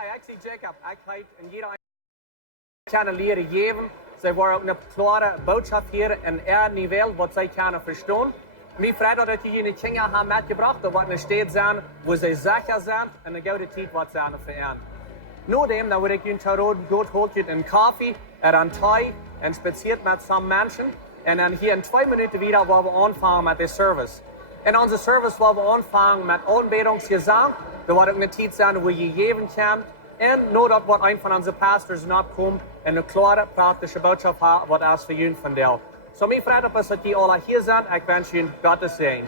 Hi, ik zie Jacob. Ik heb in jeder kunnen leren geven. Zij waren ook een klare boodschap hier en niet wel wat zij kunnen verstaan. Mijn vrijdag dat jullie een dingen hebben metgebracht, dat wat een stad zijn, waar zij zeker zijn en een goede tijd wat zijn voor hen. Nadem, dan wil ik jullie terug goed holen een koffie, een thee en spaziert met some mensen. En dan hier in 2 minuten wieder, waar we aanvangen met de service. In onze service, waar we aanvangen met aanbedingsgezang, dat wordt ook een tijd zijn waar je geven kan. En nadat wat een van onze pastors opkomt en een klare praktische boodschap heeft, wat als voor jullie vandeel. Zo, mijn vrijdag is dat jullie alle hier zijn. Ik wens jullie God te zien.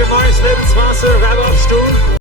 Gemeinschaft Lebenswasser, Werbeabstunde.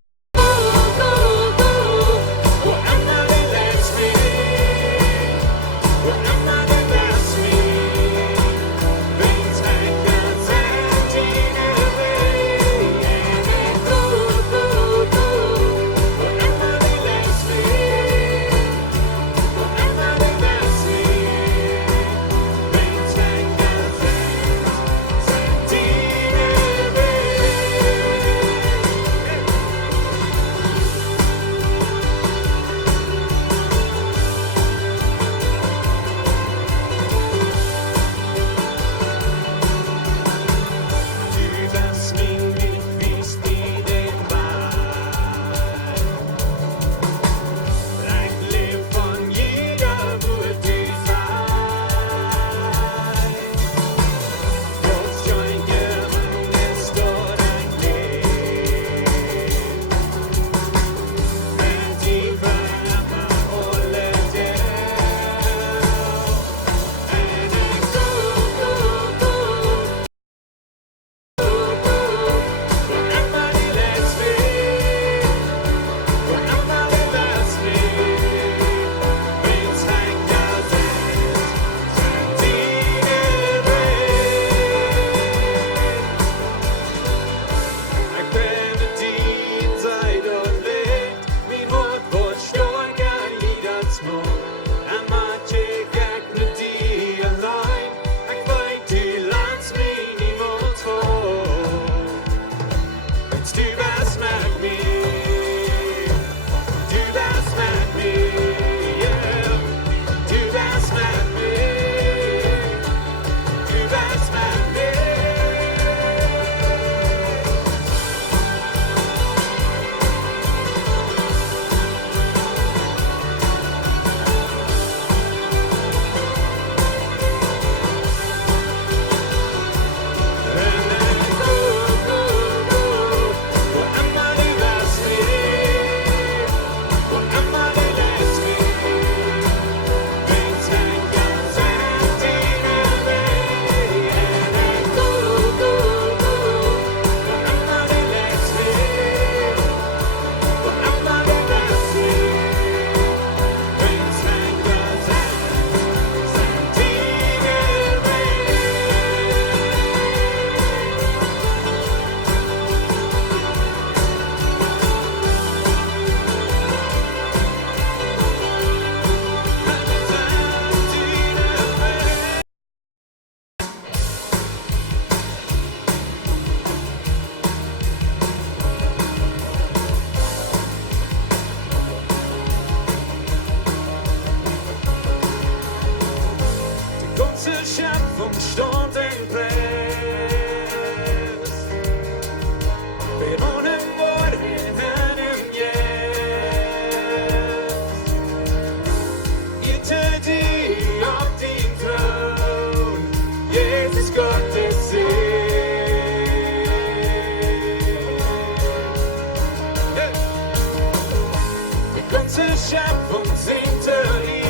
stond en pres. Wir ohne Worten im Yes. Ihr tät die auf den Thron, Jesus Gottes Sinn. Die ganze Schöpfung singt dir Lied.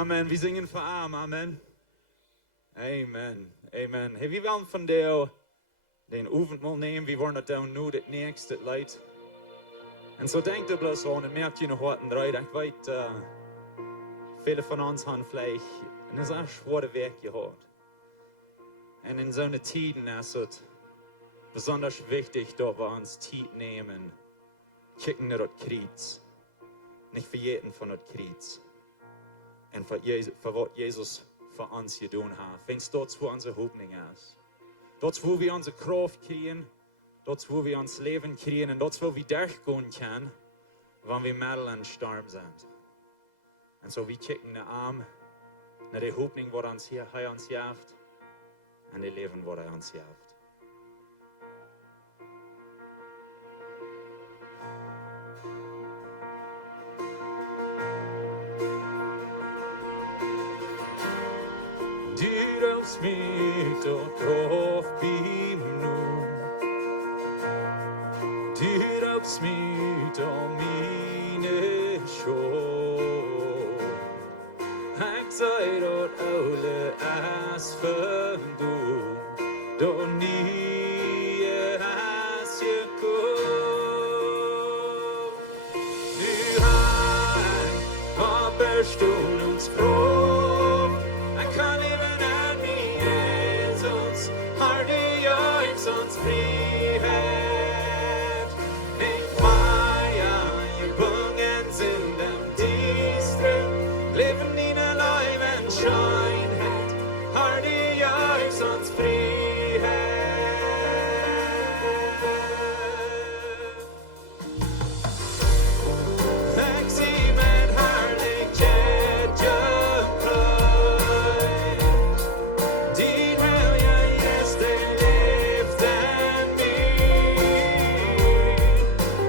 Amen. Wir singen für Arm. Amen. Amen. Amen. Hey, wir wollen von dir den Abendmahl nehmen. Wir wollen das nur das nächste Leid. Und so denkt ihr bloß an und merkt ihr noch heute rein. Ich weiß, viele von uns haben vielleicht einen sehr schweren Weg gehabt. Und in so einer Zeit ist es besonders wichtig, dass wir uns Zeit nehmen, kicken nach das Kreuz. Nicht für jeden von das Kreuz. Und für was Jesus für uns getan hat. Wenn es dort, wo unsere Hoffnung ist. Dort, wo wir unsere Kraft kriegen. Dort, wo wir uns Leben kriegen. Und dort, wo wir durchgehen können, wenn wir mittel und stark sind. Und so wir kicken den Arm nach der Hoffnung, was uns hier uns hilft. Und das Leben, was uns hilft. smiet og kof bim nu. Du op smiet og mine sjå. Jeg sier at alle asføndu, da nye as jeg går. Du har bestående språk. Jeg kan leve nær min Jesus, har du Jøksons frihet. Ikke meg, jeg bungens in dem distre, leven dine liv en skjønnhet, har du Jøksons frihet. Jeg sier med herlig kjærlighet, dit har jeg gjester levd en bil.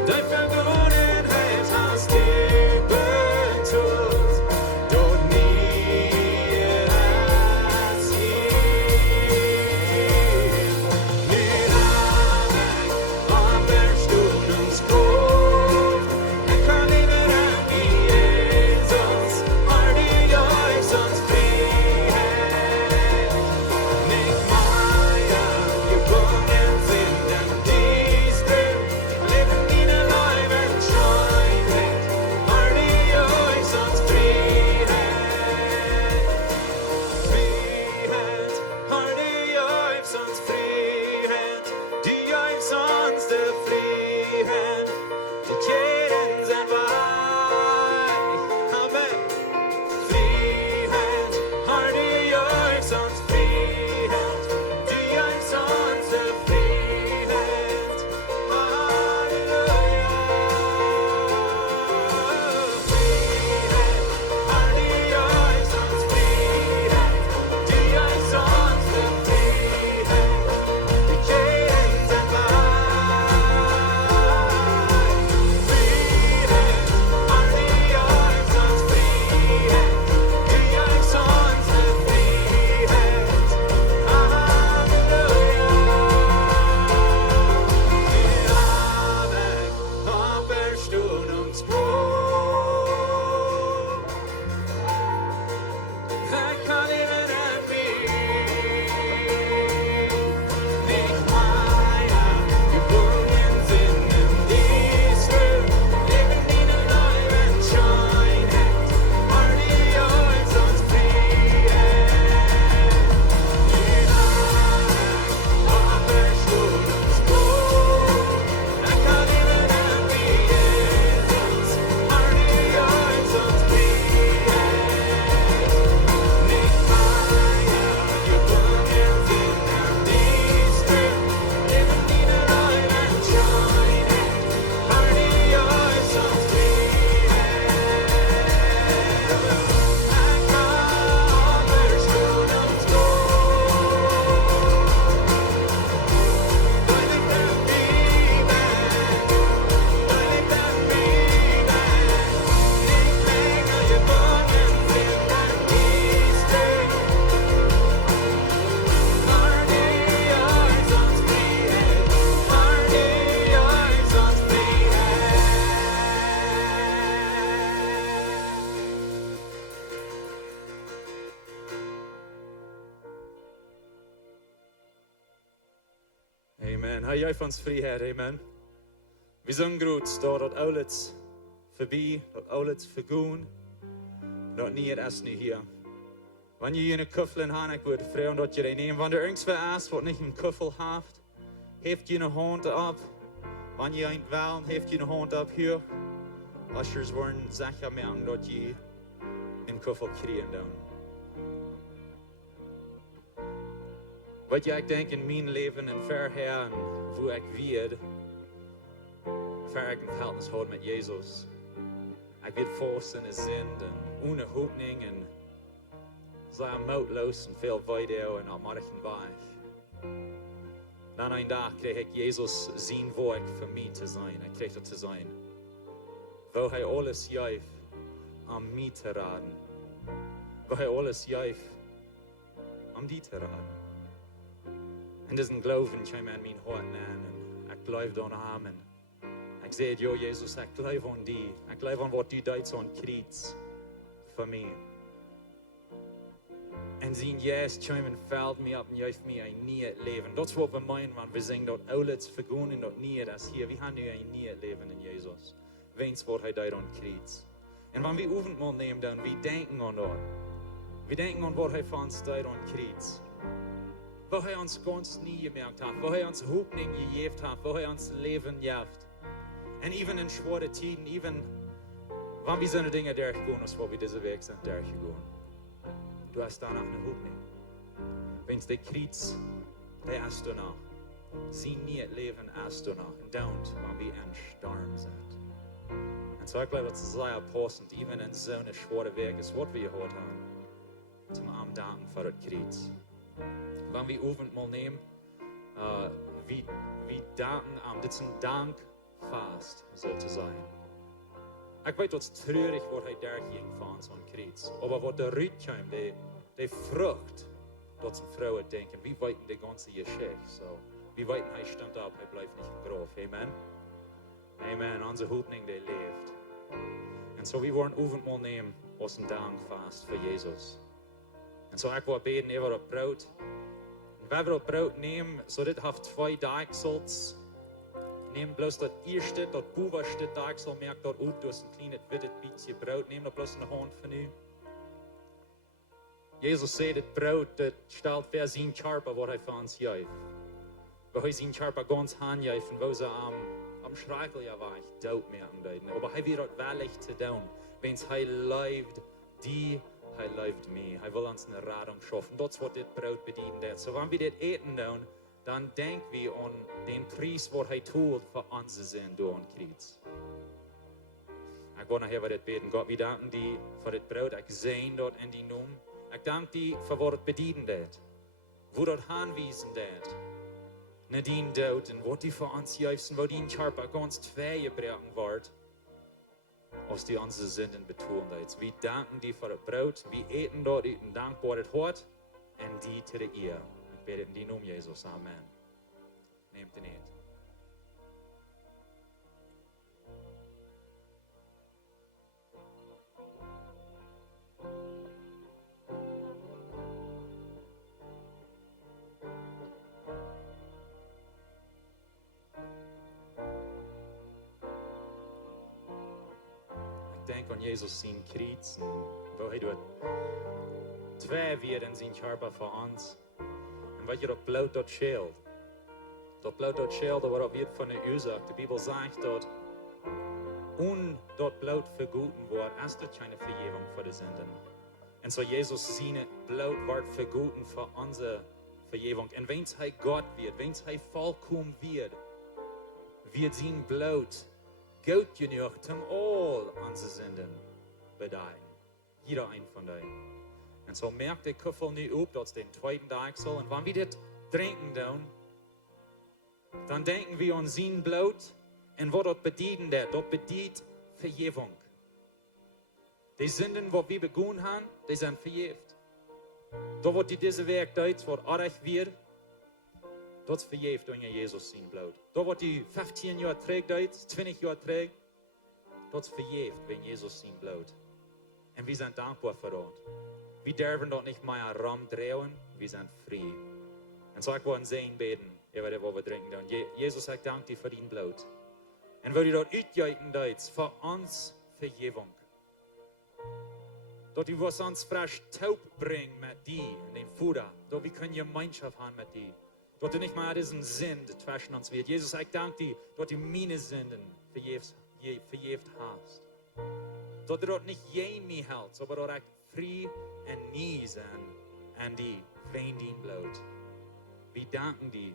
Derfor godhet has typen tålt, da nye has gitt. Nu har jeg avståndens kraft, jeg kan leve nær min Jesus, har du Jøksons frihet. Nik Maja, you bungens in den distre, leven dine liv en skjønnhet, har du Jøksons frihet. Frihet, har du Jøksons frihet, du Jøksons det frihet, til kjærens en vei. Amen. Frihet, har du Jøksons frihet, du Jøksons det frihet. Halleluja. Frihet, har du Jøksons frihet, du Jøksons det frihet, til kjærens en vei. Frihet, har du Jøksons frihet, du Jøksons det frihet. Halleluja. Du har bestående språk. Jeg kan leve nær min. Nik Maja, du bungens in den distre, leven dine liv en skjønnhet, har du Jøksons frihet. Du har bestående språk. Jeg kan leve nær min Jesus, har du Jøksons frihet. Nik Maja, du bungens in den distre, leven dine liv en skjønnhet, har du Jøksons Amen. Har jij van frihet, amen. Vi zijn groot, står dat alles voorbij, dat alles vergoen, dat niet is nu hier. Wanneer je een kuffel in hand hebt, wordt vragen dat je een van de irgendwer is, wat niet een kuffel heeft je een hand op. Wanneer je een wel, heeft je een hand op hier. Ushers worden zeker merken dat je een kuffel krijgen dan. Wat ik denk in mijn leven en verher en hoe ik weet, ver ik een verhältnis houden met Jezus. Ik weet vast in de zin en ohne hoopning en zij moutloos en veel weideel en almachtig weg. Dan een dag kreeg ik Jezus zien waar ik voor mij te zijn. Ik kreeg dat te zijn. Waar hij alles juist om mij te raden. Waar hij alles juist om die te raden. En diesen Glauben kom an mijn hart aan. En ik geloof dan aan. En ik zei, ja, Jezus, ik geloof aan die. Ik geloof aan wat die deed aan kruis voor mij. En zijn juist kom en valt mij op en geeft mij een nieuw leven. Dat is wat we meinen, want we zeggen dat alles vergaan en dat nieuw is hier. We hebben nu een nieuw leven in Jezus. Weens wat hij deed aan kruis. En wanneer we Abendmahl nemen, dan we denken aan dat. We denken aan wat hij voor ons deed aan kruis. Wat hij ons ganz nie gemerkt hat, wat hij ons Hoffnung gegeven hat, wat hij ons Leben geeft. En even in schwere tijden, even wanneer we zo'n dingen durchgaan, als wat we deze week zijn durchgegaan. Du hast danach eine Hoffnung. Wenn es der Kreuz, der ist danach. Sie nie Leben erst danach. Und don't, wenn wir in Sturm sind. Und so, ich glaube, das ist sehr passend, even in so eine schwere Weg ist, was wir gehört haben. Zum Abend danken für das Kreuz. Wenn wir Abendmahl nehmen, wir danken am, das ist ein Dankfast, sozusagen. Ich weiß, das ist traurig, was er durchging für uns an Kreuz. Aber was da rauskommt, die Frucht, das sind Frauen denken, wir weiten die ganze Geschichte. So, wir weiten, er stand ab, er bleibt nicht im Grab. Amen. Amen. Unsere Hoffnung, die lebt. Und so, wir wollen Abendmahl nehmen, aus dem Dankfast für Jesus. Und so, ich will beten über das Brot. Und wenn wir das Brot nehmen, so das hat 2 Deichsels. Neem bloß das erste, das bovenste Deichsel, merk dort op, du hast ein kleines wittes beetje Brot. Neem dat bloß in de hand van u. Jesus zei, das Brot, das stellt wer sein Körper, was er für uns geeft. Weil er sein Körper ganz handgeeft, wo sie am Schreikel ja war, ich dood merken deuten. Aber er wird das wellig zu tun. Wenn es er lebt, er lebt mir. Er will uns eine Radung schaffen. Das ist, was das Brot bedient. So, wenn wir das eten tun, dann denken wir an den Preis, was er tut für unsere Sinn durch den Kreuz. Ich will nachher das beten. Gott, wir danken dir für das Brot. Ich sehe dort in die Namen. Ich danke dir für was das bedienen wird. Wo das anweisen wird. Nicht den Tod und was die für uns hilft, wo dein Körper ganz zwei gebrochen wird. Als die unsere Sünden betonen wird. Wir danken dir für das Brot. Wir eten dort in dankbares Hort und die zu der Ehe. Ich bete in die Namen Jesus. Amen. Nehmt den Eid. Ich denke an Jesus sein Kreuz, wo er dort zwei wird in sein Körper für uns. Und wat je dat bloot dat scheelt. Dat bloot dat scheelt, dat wird von der Ursache. Die Bibel sagt dort, und dort bloot verguten wordt, ist dort keine Vergebung für die Sünden. Und so Jesus seine Blut wird verguten für unsere Vergebung. Und wenn es Gott wird, wenn es vollkommen wird sein Blut gut genug, um all unsere Sünden bedeuten. Jeder ein von denen. Und so merkt der Kuffel nu op, dat is den tweeden Deichsel. Und wenn wir das trinken, dann denken wir an sein Blut. Und was dort bedient, dort bedient Vergebung. Die Sünden, die wir begonnen haben, die sind vergeben. Da wird diese Werk deutsch, was arg wird, dat is vergeben durch Jesus sein Blut. Da wird die 15 Jahre trägt, 20 Jahre trägt, dat is vergeben wegen Jesus sein Blut. Und wir sind dankbar für das. Wir dürfen dort nicht mehr rumdrehen, wir sind frei. Und so ich will einen Segen beten, über das, was wir trinken. Und Jesus, ich danke dir für dein Blut. Und weil du dort ausgehalten hast, für uns Vergebung. Dort du wirst uns frisch taub bringen mit dir, in den Futter. Dort wir können Gemeinschaft haben mit dir. Dort du nicht mal diesen Sinn zwischen uns wird. Jesus, ich danke dir, dort du meine Sünden vergeben hast. Dort du dort nicht jeden mir hältst, aber dort ich frei und nie sein an die wegen dein Blut. Wir danken dir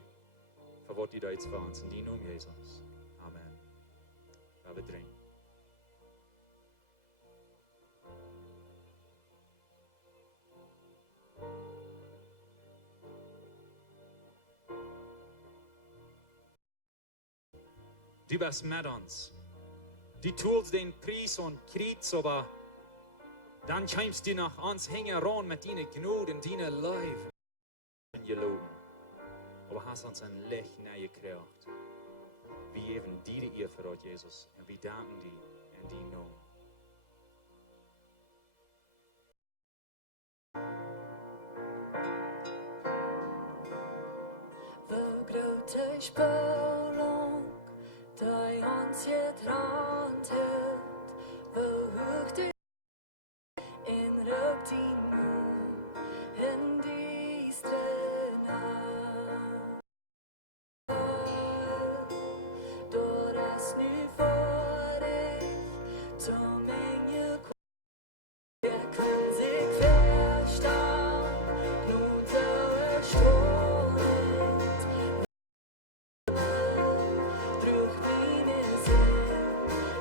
für was du da jetzt für uns in deinem Namen, Jesus. Amen. Wir trinken. Du bist mit uns. Du tust den Preis und Kreuz, aber dann kommst du nach uns hängen ran mit deiner Gnade und deiner Liebe. Und ihr Loben. aber hast uns ein Licht näher gebracht. Wir geben dir die Ehre für euch, Jesus, und wir danken dir in deinem Namen. Grote spelonk, die ons getrand het, behoogd in rook die moon, in die straat. Door is nu voor ich, zum Engel kom, wer kann sich verstehen, nun so erstaunt. Durch meine Seele,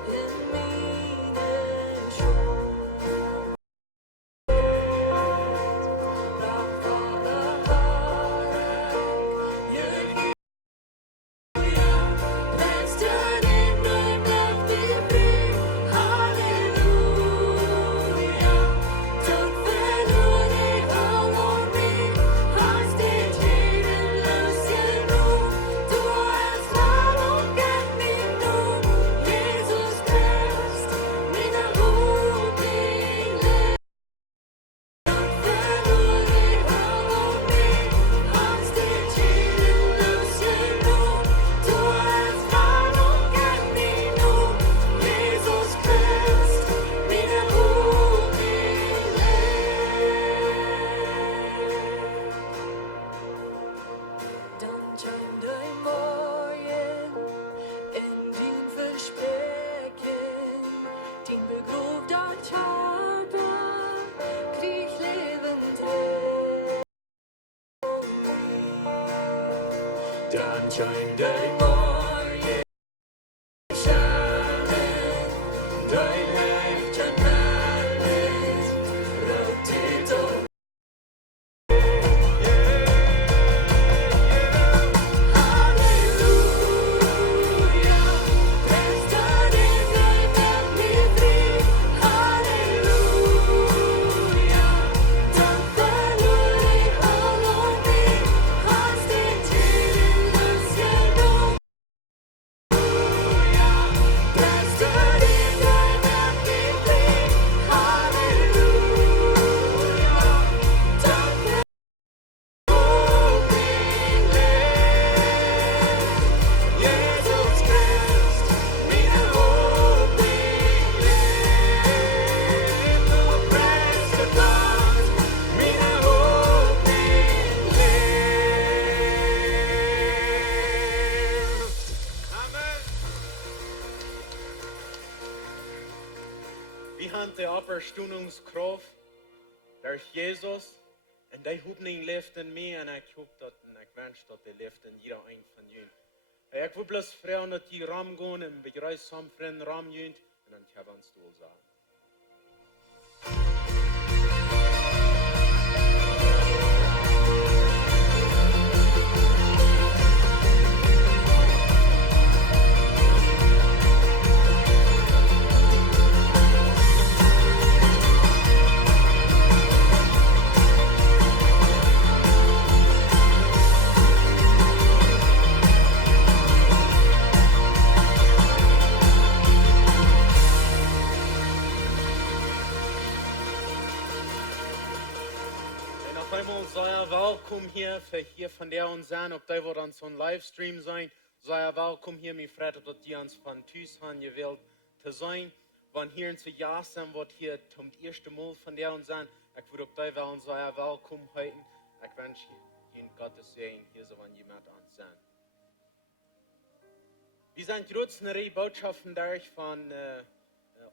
in meine Schuld. Braucht alle Haare, Blessed in dein Nacht wir bringen, Halleluja. Dank verloren ich all und mich, hast dich jeden Löschen nun. Du hast Wahl und gib mir nun, Jesus Christ, meine Hut, mein Leben. Dank verloren ich all und mich, hast dich jeden Löschen nun. Du hast Wahl und gib mir nun, Jesus Christ, meine Hut, mein Leben. Dann scheint ein Morgen in din Versprechen, din Begrub dort habe, krieg lebend Dann scheint ein Morgen scheinen, dein Licht scheint herrlich, rotiert und Halleluja, Blessed in dein Nacht wir bringen, Halleluja. Dank verloren ich all und mich, hast dich jeden Löschen nun. Blessed in dein Nacht wir bringen, Halleluja. Dank Jesus Christ, meine Hut, mein Leben. Nur beste Gott, meine Hut, mein Leben. Amen. Vi har inte opperstundungskraft durch Jesus en de hoeven niet leefden mee en ik hoop dat en ik wens dat de leefden jeder een van jullie. Ik wil bloos vragen dat die ram gaan en begrijs samen vrienden ram jullie en dan gaan we ons doel zeggen. En nog eenmaal sei er welkom hier van der ons zijn, ook die wordt ons zo'n livestream zijn. Sei er welkom hier, mijn vrienden, dat die ons van thuis hebben gewild te zijn. Wanneer hier in zijn jaar zijn, wordt hier zum eerste Mal van der ons zijn. Ik wil ook die wel sei er welkom heten. Ik wens je Gottes Segen hier so, wanneer je met ons zijn. Wir sind jetzt eine Reihe Botschaften durch von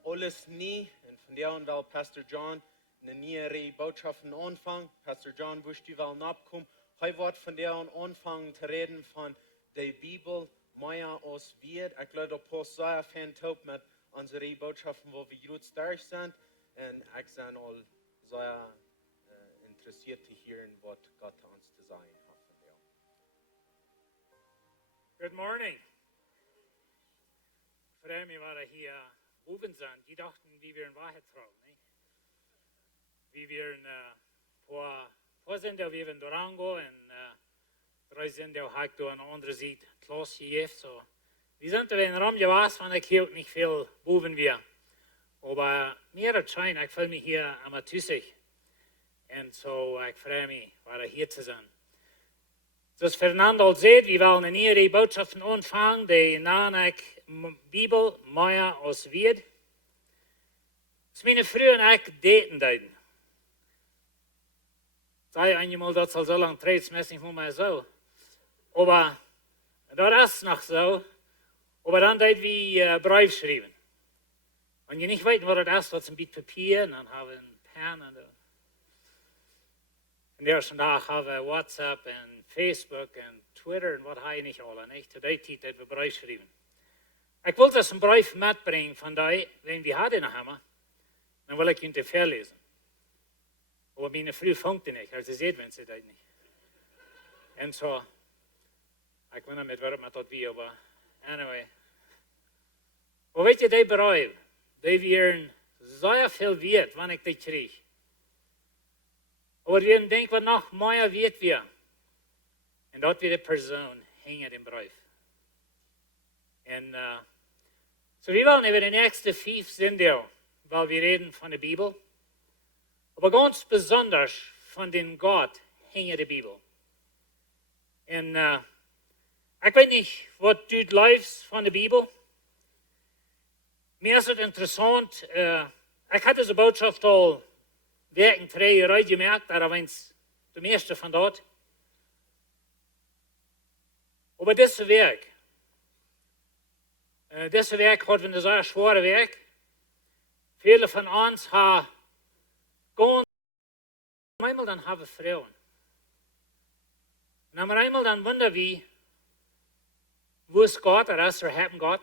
alles nie und von der und weil Pastor John eine neue Reihe Botschaften anfangen. Pastor John wusste die wollen abkommen. Heute wird von der und anfangen zu reden von der Bibel mehr aus Wieed. Ich glaube, da passt sehr viel top mit unseren Reihe Botschaften, wo wir jetzt durch sind. Und ich bin all sehr interessiert zu hören, was Gott uns zu sagen hat von der. Good morning. Ich freue mich, weil hier oben sind. Die dachten, wie wir in Wahrheit trauen. Nicht? Wie wir vor sind, wir in Durango und 3 wij zijn daar hakt door een andere ziet, Klaus geeft so. Wir sind da in Rom gewesen, von der Kirche nicht viel boven wir. Aber mir hat schein, ich fühle mich hier amateursisch. Und so, ich freue mich, wieder hier zu sein. Zoals Fernando al zei, we willen een nieuwe boodschap ontvangen, die naam Bibel, Maya aus Wieed. Het is mijn vroeger en ik daten duiden. Zei eenmaal dat zal zo lang treden, is niet meer zo. Maar dat is nog zo. Maar dan deed we brief schrijven. En je niet weet wat het is, dat is een beetje papier, en dan hebben we een pen. En de eerste dag hebben we WhatsApp en Facebook en Twitter en wat heb je niet al. Niet? Tot die tijd dat we brief schrijven. Ik wil dus een brief metbrengen van die, wenn we hadden nog hebben, dan wil ik je te verlezen. Maar mijn vrouw funkt niet, als ze ziet, wenn ze dat niet. En zo, ik weet niet met wat dat wie, maar anyway. Maar weet je, die brief, die weer zeer veel weet, wanneer ik die kreeg. Maar we denken wat nog meer weet weer. En dat weer de persoon hing in de brief. En so we willen over de nächste 5 zinnen, weil wir reden von der Bibel. Aber ganz besonders von den Gott hängt die Bibel. Und ich weiß nicht, was du läufst von der Bibel. Mir ist es interessant, ich hatte diese Botschaft al werken 3 Jahre gemerkt, da war es de meeste von dort. Aber dieses Werk hat ein sehr schweres Werk. Viele von uns haben gone, einmal dann haben Frauen. Und einmal dann wundern wir, wo ist Gott, oder ist haben Gott?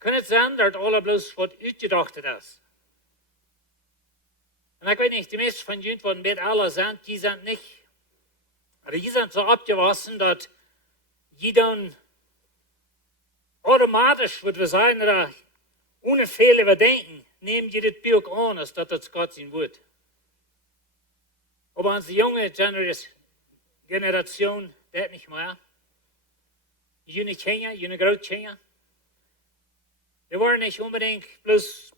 Kann es sein, dass alle bloß was uitgedacht ist? Und ich weiß nicht, die meisten von Jüngern, die mit alle sind, die sind nicht, oder die sind so abgewachsen, dass die dann automatisch, würde wir sagen, oder ohne Fehler überdenken, nehmen die das Bild an, als dass das Gott sein wird. Aber unsere junge Generation, das nicht mehr. Junge Kinder, junge Großkinder, die wollen nicht unbedingt bloß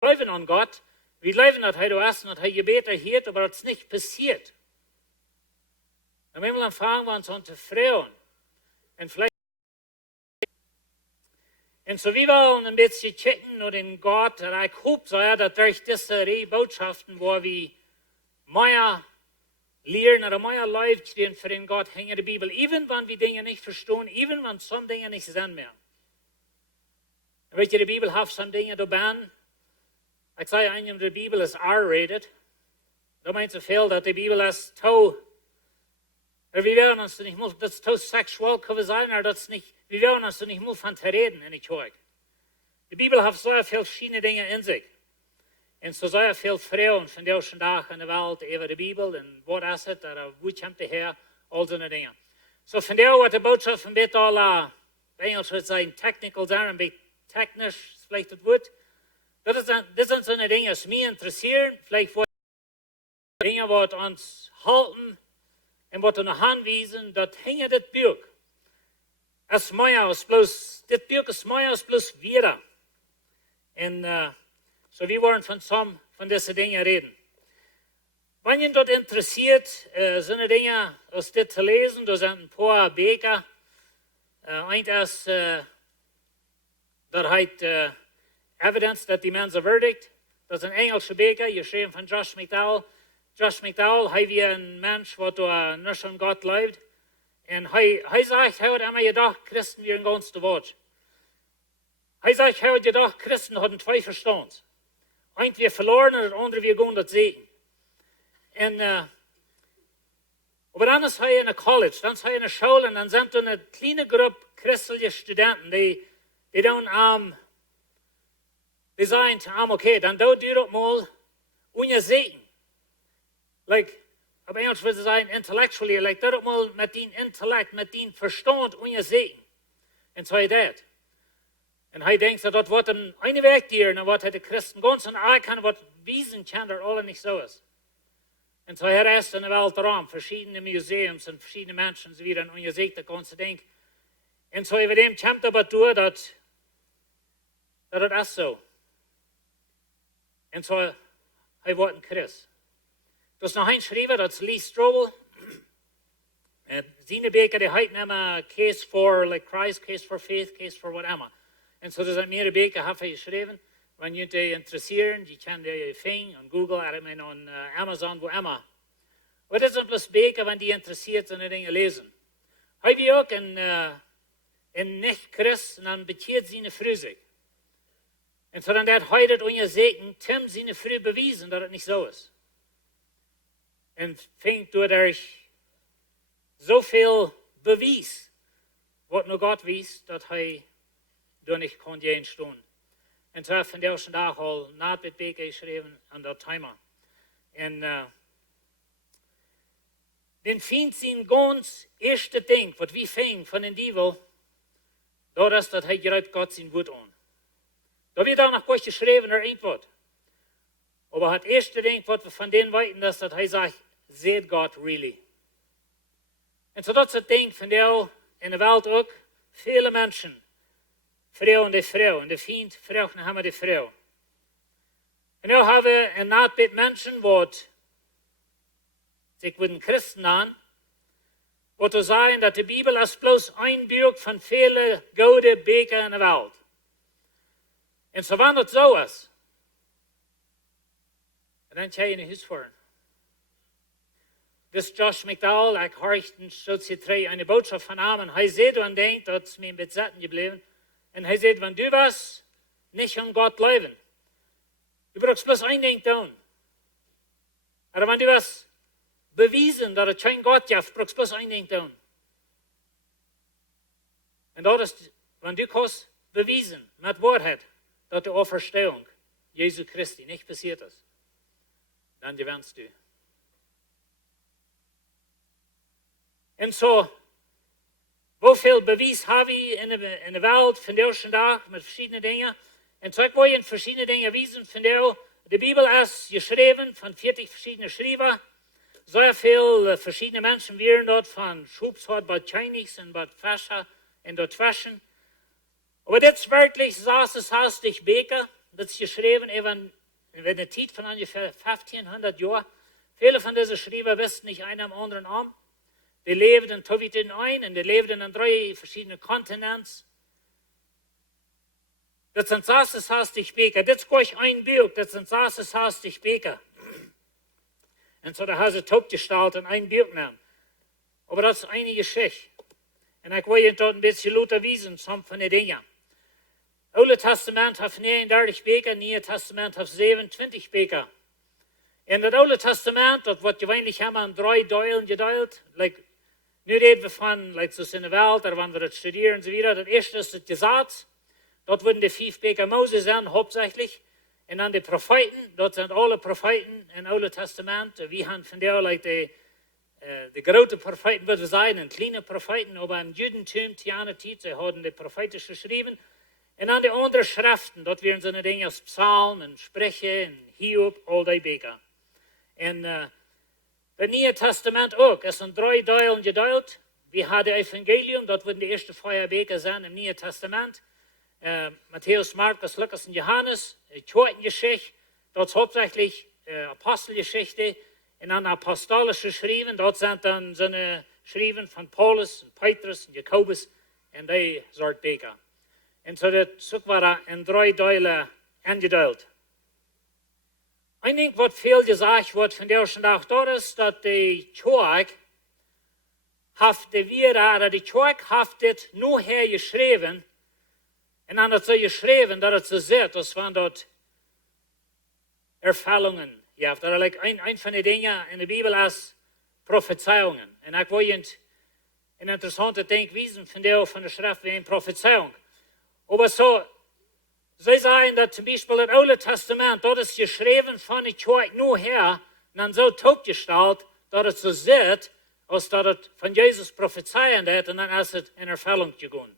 glauben an Gott. Wir glauben, dass er da ist und dass er Gebet erhört, aber das ist nicht passiert. Und wenn wir dann fragen wir uns unter Frauen, und vielleicht und so wie wir ein bisschen checken und in Gott, und ich hoffe so, ja, dass durch diese Botschaften, wo wir mehr lernen oder mehr Leid kriegen für den Gott, hängt die Bibel, even wenn wir Dinge nicht verstehen, even wenn some Dinge nicht sind mehr. Und weet je, die Bibel hat some Dinge dabei. Ich sage einem, die Bibel ist R-rated. Da meint so viel, dass die Bibel ist to, wir werden uns nicht mal, das ist to sexual können sein, oder das nicht, wir werden uns nicht mal von reden in die Kirche. Die Bibel hat so viele verschiedene Dinge in sich. Und so sehr viele Frauen von der ersten Tag in der Welt über die Bibel und was ist es, oder wo kommt die her, all so eine Dinge. So von der wird die Botschaft ein bisschen all, Englisch würde sagen, technical sein, ein bisschen technisch, vielleicht das Wort. Das sind so eine Dinge, die mich interessieren, vielleicht Dinge, die uns halten und die uns anweisen, das hängt das Buch. Es ist mehr als bloß, das Buch ist mehr als bloß wieder. Und so wir wollen von diesen Dingen reden. Wenn ihr dort interessiert, sind Dinge aus dir zu lesen, da sind ein paar Bücher. Eins ist, das heißt Evidence that demands a verdict. Das ist ein englischer Bücher, geschrieben von Josh McDowell. Josh McDowell, er war ein Mensch, der nicht an Gott lebt. Und er sagt, er hat immer gedacht, Christen wären ganz zu Wort. Er sagt, er hat gedacht, Christen hatten 2 Verstands. Eins wir verloren und das andere wir gehen das sehen. Und, aber dann ist er in der College, dann ist er in der Schule und dann sind eine kleine Gruppe christliche Studenten, die dann die sagen, okay, dann du das mal ohne Segen. Like, auf Englisch würde ich sagen, intellectually, like, du das mal mit dem Intellekt, mit dem Verstand ohne Segen. Und so das. Und er denkt, dat wordt een weg dieren, en wat de Christen ganz en er kann, wat wiesen kann, dat alle nicht so ist. En zo herreist in de Weltraum, verschiedene museums en verschiedene mensen, zo weer, en je ziet dat ganze ding. En zo over dem komt aber door dat het is zo. En zo, hij wordt een Christ. Dus nog een schrijver, dat is Lee Strobel. En zijn beker, die heet nemmen Case for like Christ, Case for Faith, Case for whatever. En zo is dat meer beker, heeft hij geschreven. Wanneer je interesseren, je kan die vinden op Google, en op Amazon, wo immer. Maar dat is een plus beker, wanneer die interessiert zijn in dingen lezen. Hij wie ook een nicht-Christ, en dan bekeert zijn vrouw zich. En zo dan dat hij dat onzekeren, Tim zijn vrouw bewijzen dat het niet zo is. En vindt door zoveel bewijs, wat nu God wijst, dat hij door niet kon gaan staan. En zo heeft van deze dag al na het beker geschreven aan dat timer. En den vindt zijn gans eerste ding, wat we vingen van een duivel, dat is dat hij grijpt God zijn woord aan. Dat wordt dan nog goed geschreven er antwoord. Maar het eerste ding wat we van den weten, is dat hij zegt, zegt God really? En zo dat is het ding van jou in de wereld ook, vele mensen, vrouw en de vriend vraagt naar hem de vrouw. En nu hebben we een naadbid mensen wat zich worden Christen aan, wat te zeggen dat de Bibel is bloos een buik van vele gouden beker in de wereld. En zo wanneer het zo is, en dan ga je in een huis voor. Dus Josh McDowell, ik hoorde een boodschap van hem, en hij zei dan denkt, dat is mijn bezetten gebleven, en hij zei, wanneer du was, niet om God leven. Du brauchst bloß een ding doen. Maar wanneer du was bewijzen dat het geen God is, brauchst bloß een ding doen. En dat is, wanneer du kannst bewijzen, met waarheid, dat de Auferstehung Jesu Christi nicht passiert ist, dann gewinnst du. En zo, hoeveel bewijs hebben we in de wereld van deze dag met verschillende dingen? En zo wil je in verschillende dingen wijzen van jou. De Bibel is geschreven van 40 verschillende schrijvers. Zoveel verschillende mensen weer dort van Schubsort, wat Chinese en wat Fascha en dort Fashion. Maar dit is werkelijk 66 beker. Dat is geschreven even in de tijd van ongeveer 1500 jaar. Viele van deze schrijvers wisten niet een am anderen om. Die leefden tot in een en die leefden in 3 verschillende continenten. Dat zijn 66 beker. Dit is gleich een buik. Dat zijn 66 beker. En zo hebben ze het opgesteld en een buik nemen. Maar dat is een geschichte. En ik wil je tot een beetje laten wijzen, soms van die dingen. Het Oude Testament heeft 39 beker, Nieuwe Testament heeft 27 beker. In het Oude Testament, dat wordt gewöhnlich helemaal in 3 delen gedeeld. Nu reden we van, zoals in de wereld, daar wanneer we het studeren enzovoort. Het eerste is het gezag. Dat worden de 5 beker Moses zijn, hauptsächlich. En dan de profeten, dat zijn alle profeten in het Oude Testament. We hebben van daar, de grote profeten, wat we zeggen, en kleine profeten. Maar in het Judentum, die tijd, ze hadden de profeten geschreven. En dan de andere schriften, dat waren zo'n dingen als Psalm en Sprüche en Hiob, al die beker. En het Nieuwe Testament ook, is in 3 delen gedeeld. We hadden het Evangelium, dat worden de eerste 4 beker zijn in het Nieuwe Testament. Matthäus, Markus, Lukas en Johannes, de tweede geschichte, dat is hauptsächlich Apostelgeschichte. En dan apostolische schrijven, dat zijn dan zo'n schrijven van Paulus, en Petrus en Jacobus en die soort beker. En zo dat zoek waren in 3 delen aangedeeld. Een ding wat veel gezegd wordt van deze dag, dat is dat de kerk heeft de kerk heeft dit nu her geschreven. En dan het zo geschreven dat het zo zit, als van dat ervaringen. Ja, dat is een van de dingen in de Bibel is prophezeiungen. En ik wil je een interessante ding wijzen van de schrift wie een prophezeiung. Maar zo, zij zeggen dat zum Beispiel het Oude Testament, dat is geschreven van de kerk nu her, en dan zo opgesteld, dat het zo zit, als dat het van Jezus profezeien deed, en dan is het in ervulling gegaan.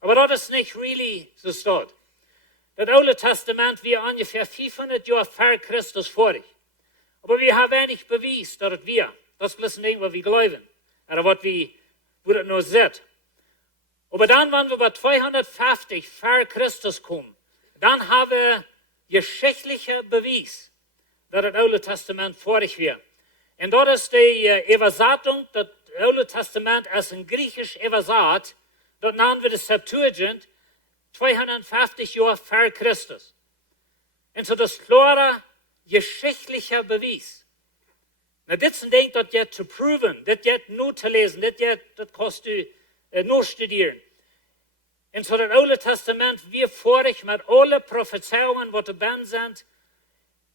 Maar dat is niet really zo staat. Het Oude Testament wie ongeveer 500 jaar voor Christus vorig. Aber wir haben wenig Beweis, dass es wir. Das ist bloß ein Ding, was wir glauben. Oder was wir, wo das nur sieht. Aber dann, wenn wir bei 250 vor Christus kommen, dann haben wir geschichtlicher Beweis, dass das Alte Testament vorig war. Und das ist die Übersetzung, das Alte Testament als ein griechisch Übersat, das nennen wir das Septuagint, 250 Jahre vor Christus. Und so das klare geschichtlicher Beweis. Na, das ist ein Ding, das jetzt zu proven, das jetzt nur zu lesen, das kannst du nur studieren. Und so das Alte Testament, wir vorig mit allen Prophezeiungen, die dabei sind,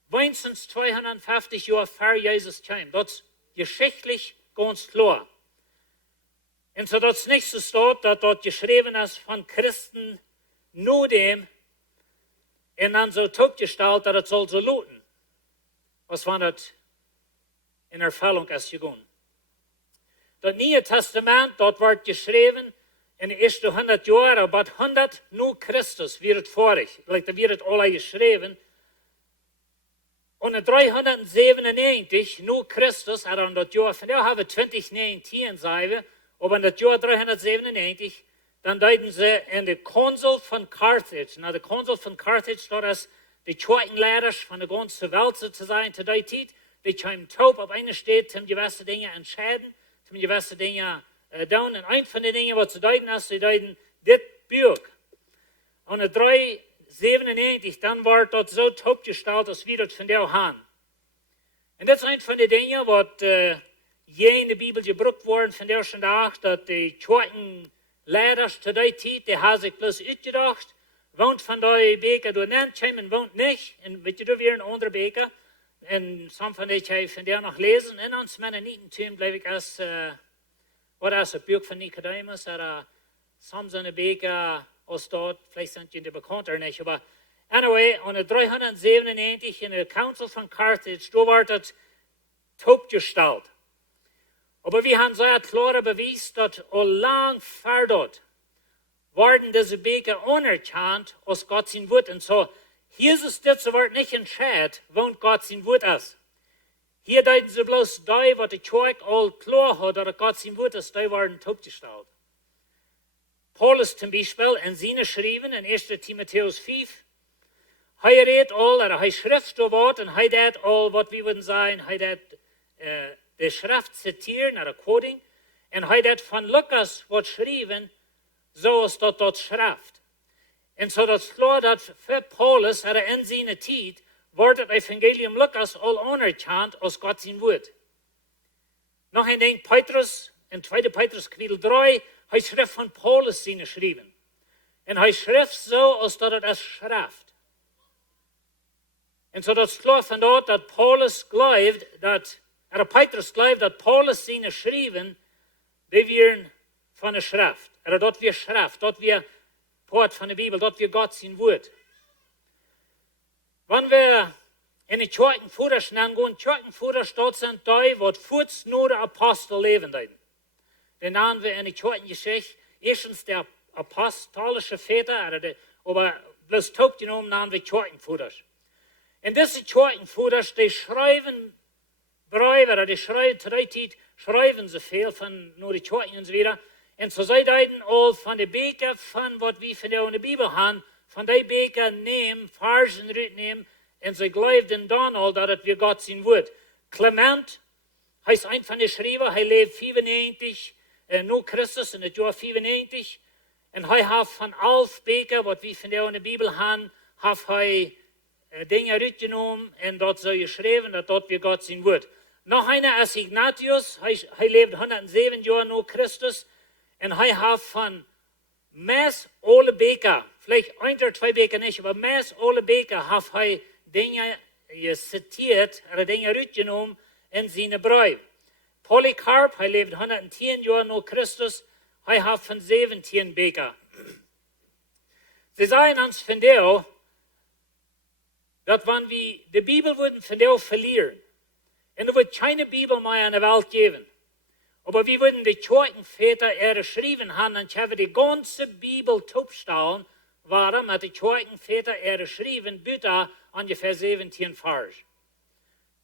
wenigstens 250 Jahre vor Jesus kam. Das ist geschichtlich ganz klar. Und so das nicht so steht, dass dort geschrieben ist von Christen nur dem, und dann so topgestellt, dass es soll so looten. Was war das in Erfüllung ist gegangen. Das Neue Testament, dort wird geschrieben, in den ersten 100 Jahren, aber 100 nur Christus wird vorig. Da wird alle geschrieben. Und in 397 nur Christus, in das Jahr, von der haben wir 2019, sagen wir, aber in das Jahr 397, dann deuten sie in der Konsul von Carthage. Na, der Konsul von Carthage, dort ist die zweiten Lehrer von der ganzen Welt sozusagen, zu der Zeit, die kamen taub auf einer steht, zum gewisse Dinge entscheiden, zum gewisse Dinge tun. Und ein von den Dingen, was zu deuten ist, sie deuten das Buch. Und in 397, dann war dort so taub gestellt, als wir das von der haben. Und das ist ein von den Dingen, was je in der Bibel gebraucht worden von der schon Tag, dass die zweiten Lehrer zu der Zeit, die haben sich bloß ausgedacht, wohnt von der Beker, du nennt und wohnt nicht, und wird du wieder ein anderer Beker. Und some von denen habe ich von der noch lesen, und uns Mennonitentum bleibe ich als, was ist ein Buch von Nikodemus, oder some seine Beker aus dort, vielleicht sind die bekannt oder nicht, aber anyway, und 397 in der Council von Carthage, da war das topgestellt. Aber wir haben so ein klarer Beweis, dass lang vor dort worden diese Beker anerkannt aus Gott sein Wort. Und so, hier ist es das Wort nicht entscheidet, wo Gott sein Wort ist. Hier deuten sie bloß da, was die Kirche all klar hat, dass Gott sein Wort ist, da werden topgestellt. Paulus zum Beispiel in seinen Schreiben in 1. Timotheus 5, er redet all, oder er schrift so Wort, und er redet all, was wir würden sagen, er redet die Schrift zitieren, oder quoting, und er redet von Lukas, was schrieben, so ist das dort Schrift. Und so das klar, dass für Paulus, oder in seiner Zeit, wird das Evangelium Lukas all anerkannt aus Gott sein Wort. Noch ein Ding, Petrus, in 2. Petrus Kapitel 3, er schrift von Paulus seine geschrieben. Und er schrift so, als dass es Schrift. Und so das klar von dort, dass Paulus glaubt, dass, oder Petrus glaubt, dass Paulus seine geschrieben, die wir von der Schrift. Oder dort wir Schrift, dort wir Part von der Bibel, dort wir Gott sein Wort. Wenn wir in die Kirchenführer gehen, Kirchenführer dort sind da, wo kurz nur der Apostel leben. Den nennen wir in der Kirchengeschichte erstens der apostolische Väter, aber bloß taub genommen nennen wir Kirchenführer. Und diese Kirchenführer, die schreiben Briefe, oder die schreiben zu der Zeit, schreiben sie viel von nur die Kirchen und so weiter. Und so sei deuten all von den Beker, von was wir von der Bibel haben, von den Beker nehmen, Farsen nehmen, und sie glauben dann all, dass wir Gott sein Wort. Clement heißt ein von den Schreiber, er lebt 95, nur Christus in das Jahr 95, und er hat von 11 Beker, was wir von der Bibel haben, hat er Dinge mitgenommen und dort so geschrieben, dass dort wir Gott sein Wort. Noch einer ist Ignatius, er lebt 107 Jahre nur Christus, und er hat von meist alle Beker, vielleicht ein oder zwei Beker nicht, aber meist alle Beker hat er Dinge zitiert, oder Dinge mitgenommen in seine Briefe. Polycarp, er lebt 110 Jahre nur Christus, er hat von 17 Beker. Sie sagen uns von der, dass wenn wir die Bibel würden von der verlieren, und es wird keine Bibel mehr in der Welt geben, aber wir würden die Kirchenväter geschrieben haben, dann haben die ganze Bibel topstellen, waren mit den Kirchenväter geschrieben, bitte ungefähr 17 Vers.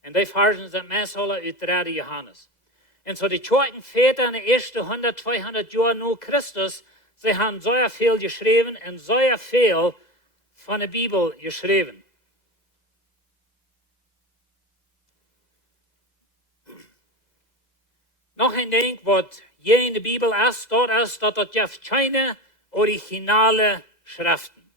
En die versen zijn meestal uit 3 Johannes. En zo de tweiten Väter in de eerste 100, 200 jaar na Christus, ze hebben zeer veel geschreven en zeer veel van de Bibel geschreven. Nog een ding wat je in de Bibel is, dat je geen originale schriften.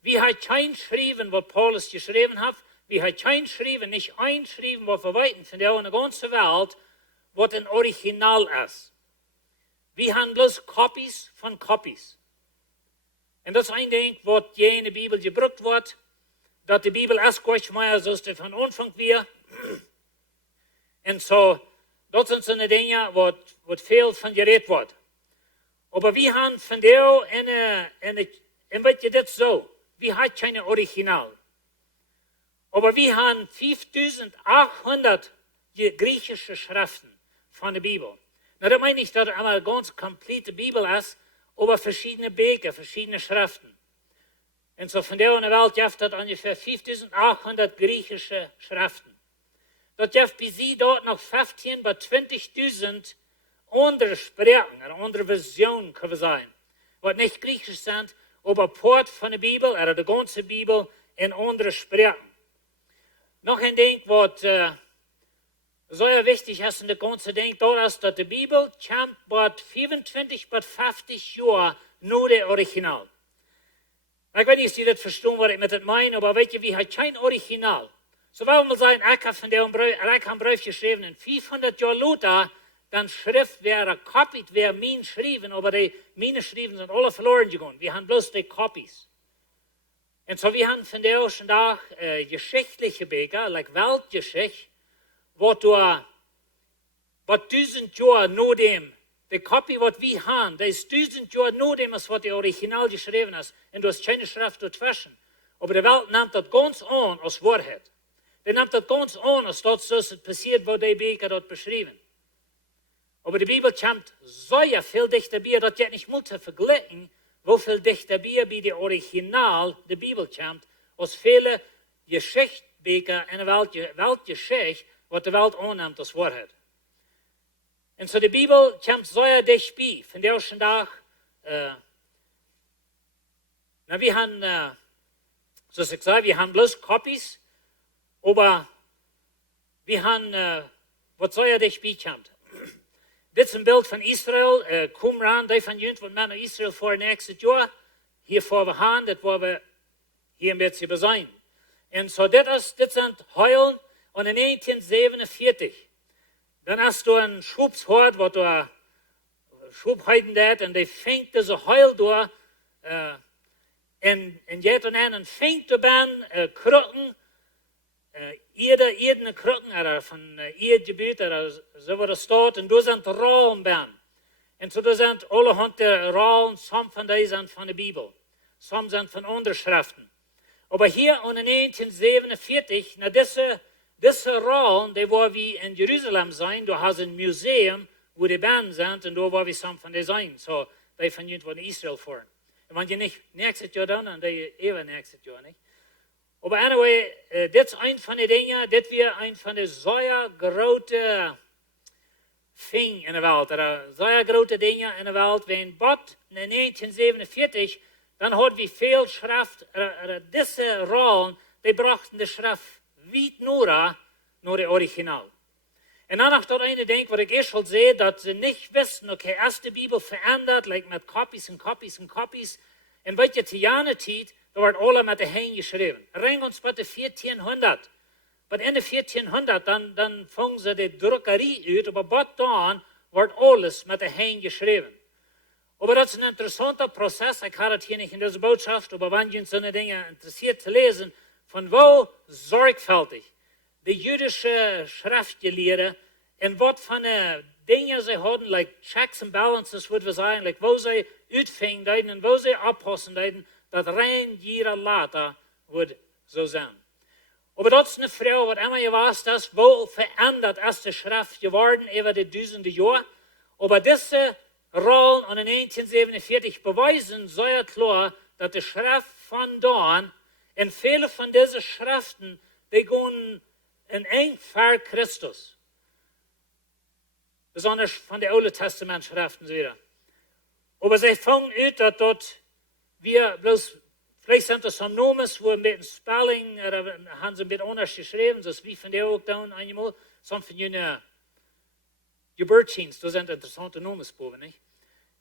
Wie hat geen geschreven wat Paulus geschreven heeft, wie hat geen geschreven, niet eingeschreven wat we weten van jou in de ganze wereld, wat een originaal is. We hebben bloß copies van copies. En dat is een ding wat je in de Bibel gebruikt wordt, dat de Bibel is kort meer zoals die van Anfang weer. En zo, dat zijn zo'n dingen wat veel van gereed wordt. Maar we hebben van jou en weet je dit zo, we hebben geen originaal. Maar we hebben 5800 griechische Schriften van de Bibel. Nou, dat meine ich, dat het eine ganz complete Bibel ist, aber verschiedene Bücher, verschiedene Schriften. Und so von der Welt gibt es ungefähr 5800 griechische Schriften. Dat gibt bis sie dort noch 15 bis 20.000 andere Sprachen, eine andere Version kann man sagen, was nicht griechisch sind, aber Port von der Bibel, oder die ganze Bibel, in andere Sprachen. Noch ein Ding, was sehr wichtig ist in der ganze Ding, das ist, dass die Bibel kommt bei 25 bis 50 Jahren nur der Original. Ich weiß nicht, ob Sie das verstehen, was ich mit das meine, aber weet je, wir haben kein Original. So wollen wir sagen, ich habe von der einen Brief geschrieben, in 500 Jahren Luther, dann Schrift wäre kopiert, wäre mein geschrieben, aber die meine Schriften sind alle verloren gegangen. Wir haben bloß die Copies. Und so wir haben von der ersten Tag geschichtliche Bücher, like Weltgeschichte, wat 1000 jaar na dem, de kopie wat we hebben, dat is 1000 jaar na dem, als wat de originaal geschreven is. En dat is geen schrift dazwischen. Aber de Welt neemt dat ganz aan als waarheid. Die neemt dat ganz aan als dat zoals het passiert, wat die Bücher dort beschreven. Aber die Bibel kommt sehr viel dichter bei, dat je niet moet vergelijken, hoeveel dichter bij de Original de Bibel kommt, als viele Geschichtsbücher in de Weltgeschichte, wat de Welt aanneemt als waarheid. En zo de Bibel komt zeer dichtbij. Van de eerste dag, we hebben, zoals ik zei, we hebben bloß copies, maar we hebben wat zeer dichtbij komt. Dit is een beeld van Israël. Kom eraan, die van jullie wat men naar Israël voor nächstes jaar. Hiervoor we gaan, dat waar we hier een beetje zijn. En zo dit zijn huilen. En in 1947, dan is er een schroepshoort, wat er schroepheiden deed, en die vindt deze huil door, en jet en vindt er ben krukken, iedere krukken, van ieder gebied, zo wat er staat, en daar zijn ralen ben. En zo daar zijn alle handen ralen, soms van die zijn van de Bibel, soms zijn van andere schriften. Maar hier in 1947, na deze ralen, die waar we in Jeruzalem zijn, daar is een museum waar die banden zijn, en daar waar we soms van die zijn. Zo, die van jullie van Israël voeren. En wanneer je niet nächstes jaar dan, en die even nächstes jaar niet. Maar anyway, dit is een van de dingen, dit weer een van de zeer grote dingen in de wereld. Zeer grote dingen in de wereld. Wenn Gott in 1947, dan hadden we veel schrift, deze ralen, die brachten de schrift weit naar de Original. En dan nog tot een ding, wat ik eerst al zei, dat ze niet wisten, okay, als de Bibel verandert, like met copies en copies en copies, en weet je, te jaren tijd, dan wordt alle met de hand geschreven. Ring ons met de 1400. Maar in de 1400, dan vangen ze de drukkerie uit, maar wat dan wordt alles met de hand geschreven. Maar dat is een interessanter proces, ik had het hier niet in deze boodschap, maar wanneer je zo'n dingen interessiert te lezen, van wo zorgvuldig de Jüdische Schriftgeleerden en wat van de dingen ze hadden, like checks and balances, wat we zeggen, like wo ze uitvingen en wo ze oppassen deden, dat rein jaren later wordt zo zijn. Maar dat is een vrouw, wat immer je was, dat wo verandert is de schrift geworden over de duizenden jaar. Maar deze rol in 1947 bewijzen zeer klar, dat de schrift van dan, en viele von diesen Schriften, die gehen een eng ver Christus. Besonders van de Oude Testament schriften wieder. Aber sie fangen uit dat dort wir bloß, vielleicht sind das some Nomes, wo ein bisschen Spelling, oder haben sie ein bisschen anders geschrieben, so wie von der auch dann einmal, some von jenen Geburtschins, das sind interessante Nomensproben, nicht?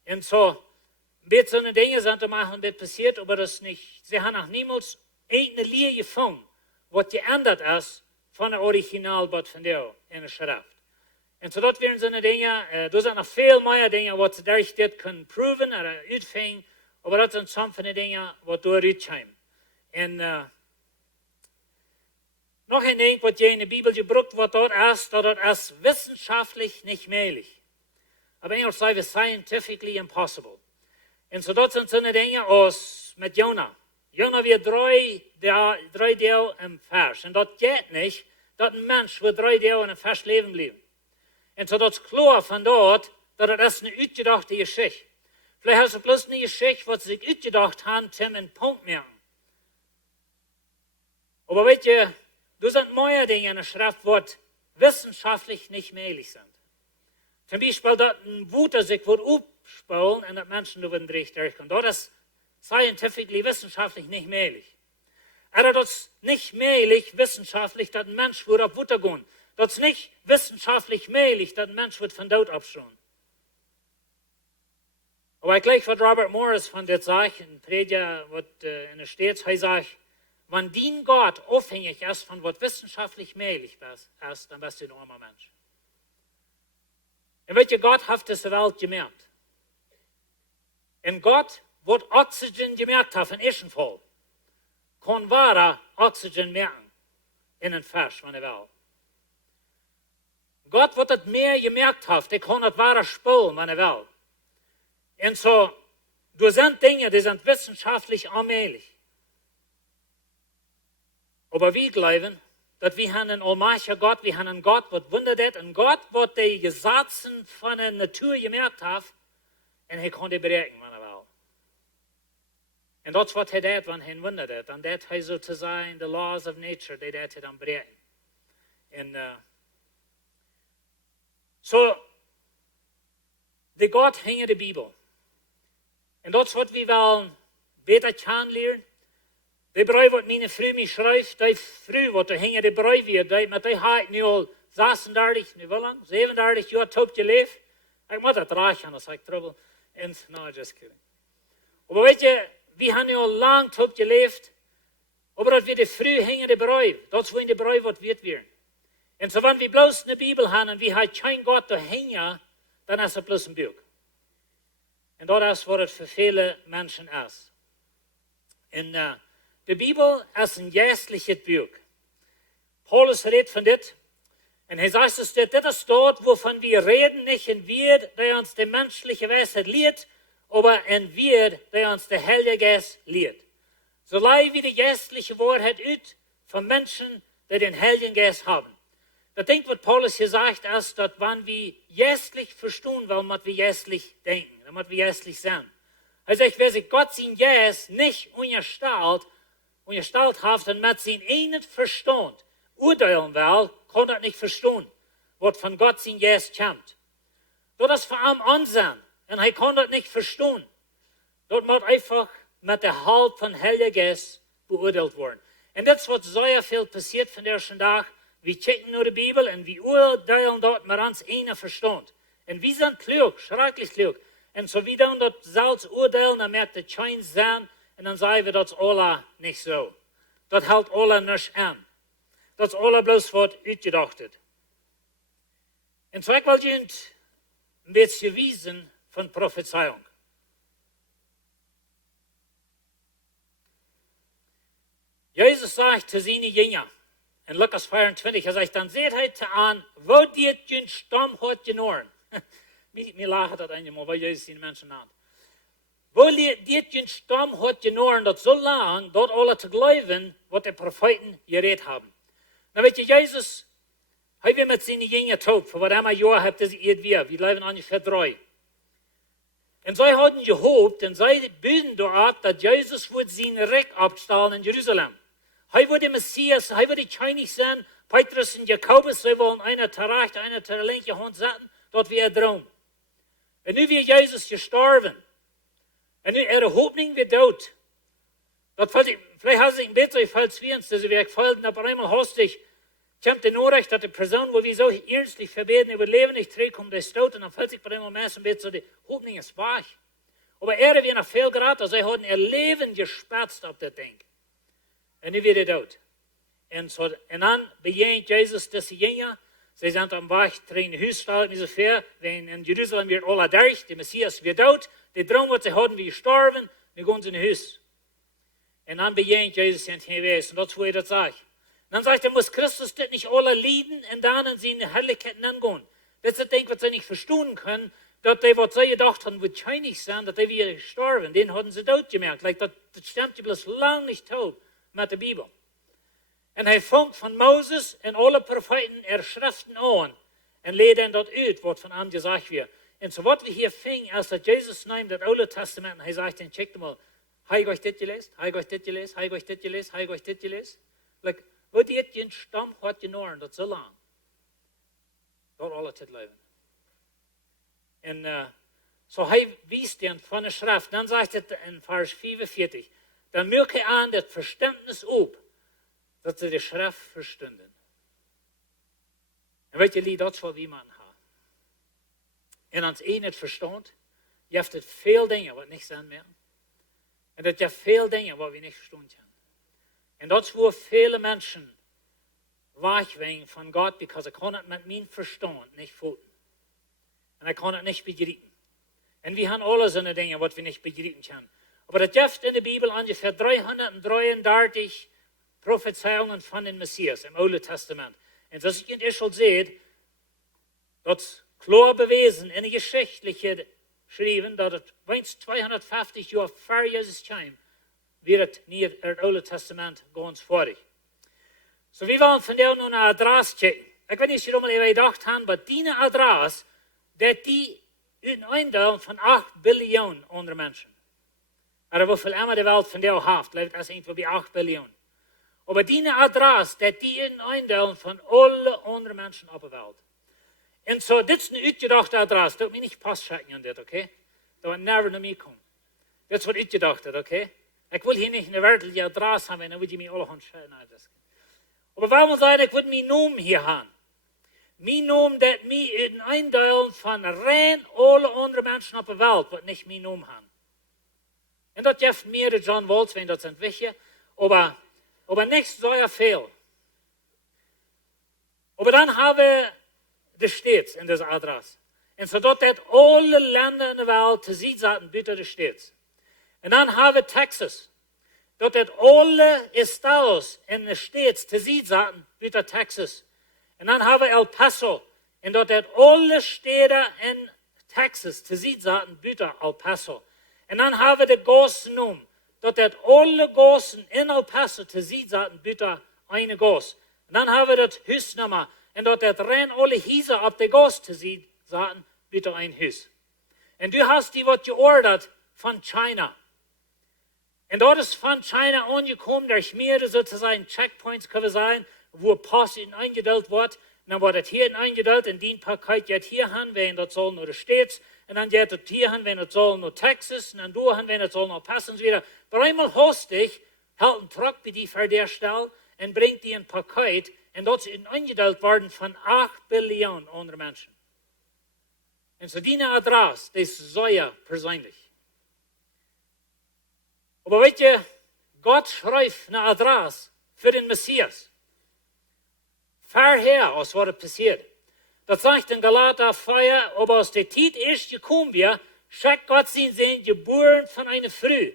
Und so, ein bisschen so eine Dinge sind da mal ein bisschen passiert, aber das nicht, sie haben auch niemals eine Linie gefunden, was geändert ist von der Originalbot von der in der Schrift. Und so dort werden so eine Dinge, da sind noch viel mehr Dinge, was sie durch das können proven oder uitvinden, aber das sind some von den Dingen, was durchkommen. Und noch ein Ding, was in der Bibel gebraucht wird, dort ist wissenschaftlich nicht möglich. Aber Englisch sagen wir scientifically impossible. Und so dort sind so eine Dinge aus mit Jonah. Jonah wird drei Tage im Vers. Und das geht nicht, dass ein Mensch wird 3 Tage in einem Vers leben bleiben. Und so das ist klar von dort, dass das eine ausgedachte Geschichte. Vielleicht hast du bloß eine Geschichte, was sie sich ausgedacht haben, zum einen Punkt merken. Aber weißt du, da sind neue Dinge in der Schrift, was wissenschaftlich nicht möglich sind. Zum Beispiel, dass ein Wuter sich aufspülen und dass Menschen da würden durchkommen. Das ist scientifically, wissenschaftlich nicht möglich. Aber das ist nicht möglich, wissenschaftlich, dass ein Mensch würde auf Wutter gehen. Das ist nicht wissenschaftlich möglich, dass ein Mensch wird von Tod abschauen. Aber gleich, was Robert Morris von der sagt, ein Prediger, was in der States, er sagt, wenn dein Gott abhängig ist von was wissenschaftlich möglich ist, dann bist du ein armer Mensch. Und welcher Gott hat diese Welt gemerkt? Und Gott wird Oxygen gemerkt haben, in ersten Fall, kann wahre Oxygen merken in den Fisch von der Welt. Gott wird das mehr gemerkt haben, der kann das wahre spülen von der Welt. Und so, da sind Dinge, die sind wissenschaftlich allmählich. Aber wir glauben, dass wir haben einen allmächtigen Gott, wir haben einen Gott, der wundert, ein Gott, der die Gesetze von der Natur gemerkt hat, und er kann die berechnen, wenn er will. Und das, was er tut, wenn er wundert, dann tut er sozusagen die laws of nature, die er dann berechnen. Und so, die Gott hängt in der Bibel. Und das, was wir wollen, besser kennenlernen, die Brei, was meine Frau mich schreibt, die Frau, was da hängt in der Brei wird, die mit der Heid nu al 36, wie lang, 37 Jahre tot gelebt. Ich muss das reichen, das ich trouble. Und, no, just kidding. Aber weißt du, wir haben nu al lang tot gelebt, aber dass wir die Frau hängen in der Brei, das ist, wo in der Brei was wird werden. Und so, wenn wir bloß eine Bibel haben und wir haben kein Gott da hängen, dann ist es bloß ein Buch. Und das ist, was es für viele Menschen ist. Und die Bibel ist ein geistliches Buch. Paulus redet von das. Und er sagt, das ist dort, wovon wir reden, nicht in wir, der uns die menschliche Weisheit lehrt, aber in wir, der uns der Heilige Geist lehrt. So leih wie die geistliche Wahrheit ut von Menschen, die den Heiligen Geist haben. Das Ding, was Paulus gesagt hat, ist, dass wenn wir geistlich verstehen wollen, was wir geistlich denken, was wir geistlich sind. Er sagt, wer sich Gott sein Geist nicht unterstellt hat und mit sein einen Verstand urteilen will, kann er nicht verstehen, was von Gott sein Geist kommt. Das ist vor allem Ansehen, und er kann das nicht verstehen. Das muss einfach mit der Halt von Heiligen Geist beurteilt werden. Und das ist, was sehr viel passiert von der ersten Tag. Wir checken nur die Bibel und wir urteilen dort mit uns einen Verstand. Und wir sind klug, schrecklich klug. Und so wie dann das selbst urteilen, dann merkt es keinen Sinn, und dann sagen wir, das ist alle nicht so. Das hält alle nicht an. Das ist alle bloß was ausgedacht. Und so ich will Ihnen ein bisschen wiesen von Prophezeiung. Jesus sagt zu seinen Jüngern, in Lukas 24, er sagt, dann seht heute an, wo dir den Stamm hat genoren. Mir lachen das einmal, weil Jesus die Menschen nennt. Wo dir den Stamm hat genoren, das so lang, dort alle zu glauben, was die Propheten geredet haben. Na, weet je, Jesus, hij weer met zijn jingen taub, voor wat hij maar jaar heeft, dat ze het weer. We leven ungefähr 3. En zij hadden gehoopt, en zij bidden daarop, dat Jezus wordt zijn rek opstellen in Jeruzalem. Hij wordt de Messias, hij wordt de König zijn, Petrus und Jakobus, sie wollen einer zur rechten, einer zur linken Hand setzen, dort wie Traum. Und nu wird Jesus gestorben. Und nu ihre Hoffnung wird dood. Vielleicht hat sich ein bisschen falsch wie uns, dass wir gefallen, aber einmal hastig kommt die Nachricht, dass die Person, wo wir so ernstlich verbeten, über Leben nicht trägt, der ist tot, und dann fällt sich bei einmal mehr so ein bisschen, die Hoffnung ist wach. Aber er wird noch viel geraten, sie haben ihr Leben gespatzt auf das Ding. Und nu wird er tot. Und dann begegnet Jesus diese Jünger. Sie sind am Weg, drin Hüstal, wie so fair, wenn in Jerusalem wird alle durch, der Messias wird tot, der Traum, was sie hatten, wie gestorben, wir gehen in Hüs. Und dann begegnet Jesus in den Weg, und das ist, wo er das sagt. Und dann sagt er, muss Christus das nicht alle leiden und dann in seine Herrlichkeit angehen. Das ist das Ding, was sie nicht verstehen können, dass die, was sie gedacht haben, wird scheinig sein, dass die wieder gestorben, den hatten sie tot gemerkt. Like, das stimmt bloß lang nicht tot mit der Bibel. Und er fängt von Moses und alle Propheten er Schriften an und legt dann dort aus, was von ihm gesagt wird. Und so was wir hier fingen, als dat Jesus nimmt das Alte Testament, und er sagt, dann checkt mal, habe ich euch das gelesen? Habe ich euch das gelesen? Habe ich euch das gelesen? Habe ich euch das gelesen? Like, wat dit je stam hat genoren, dat zo lang. Dort alle tijd leven. En so hij wies den von der Schrift. Dann sagt er in Vers 45, dann merke an das Verständnis op, dat sie die Schrift verstünden. En weet je, dat is wat wie man hat. En als een het verstand, je hebt het veel dingen wat niet zijn meer. En dat je veel dingen wat we niet verstaan kunnen. En dat is waar viele Menschen wegwegen von Gott, because ich kann es mit meinem Verstand nicht voten. Und ich kann es nicht begreifen. Und wir haben alle so eine Dinge, was wir nicht begreifen können. Aber das gibt in der Bibel ungefähr 333 Prophezeiungen von dem Messias im Alten Testament. Und das ihr schon seht, das ist klar bewiesen in der geschichtlichen geschrieben, dass es wenigstens 250 Jahre vor Jesus kam, wird nie das Alte Testament ganz vorig. So wir wollen von der noch eine Adresse checken. Ich weiß nicht, ob ihr gedacht habt, aber diese Adresse, die eindelen von 8 Billionen andere Menschen. Aber wie viel immer die Welt von der hat, lebt es irgendwo bei 8 Billionen. Aber diese Adresse, die eindelen von allen anderen Menschen auf der Welt. Und so, das ist eine uitgedachte Adresse. Das wird mir nicht passen checken an das, okay? Das wird never nach mir kommen. Das ist was uitgedacht, okay? Ich will hier nicht eine weltliche Adresse haben, dann würde ich mich alle entscheiden. Aber warum sagen, ich würde meinen Namen hier haben? Mein Namen, der mich in eindelen von rein alle anderen Menschen auf der Welt, die nicht meinen Namen haben. Und das gibt mehrere John Waltz, wenn das sind welche, aber nichts so viel. Aber dann haben wir die Städte in dieser Adresse. Und so dort hat alle Länder in der Welt zu sehen, sagten, bitte die Städte. Und dann haben wir Texas. Dort hat alle Estados in den Städten zu sehen, sagten, bitte Texas. Und dann haben wir El Paso. Und dort hat alle Städte in Texas zu sehen, sagten, bitte El Paso. Und dann haben wir die Gossen um. Dort hat alle Gossen in El Paso zu sehen, sagten, bitte eine Goss. Und dann haben wir das Hüsnummer. Und dort hat rein alle Häuser auf der Goss zu sehen, sagten, bitte ein Hüs. Und du hast die, was geordert von China. Und dort ist von China angekommen, durch mehrere sozusagen Checkpoints können sein, wo Post eingedellt wird. Und dann wird das hier eingedellt, in den Paket geht hier hin, wenn das soll nur States. Und dann geht das hier hin, wenn das soll nur Texas. Und dann da hin, wenn das soll nur passen. Und so wieder. Dreimal hostig, hält ein Truck bei die für der Stelle und bringt die ein Paket. Und dort ist eingedellt worden von 8 Billionen andere Menschen. Und so die Adresse, das ist sehr persönlich. Aber weet je, Gott schreibt eine Adresse für den Messias. Vorher, als was passiert. Das sagt in Galater 4, aber aus der Zeit erst gekommen wir, schickt Gott sein geboren von einer Frau.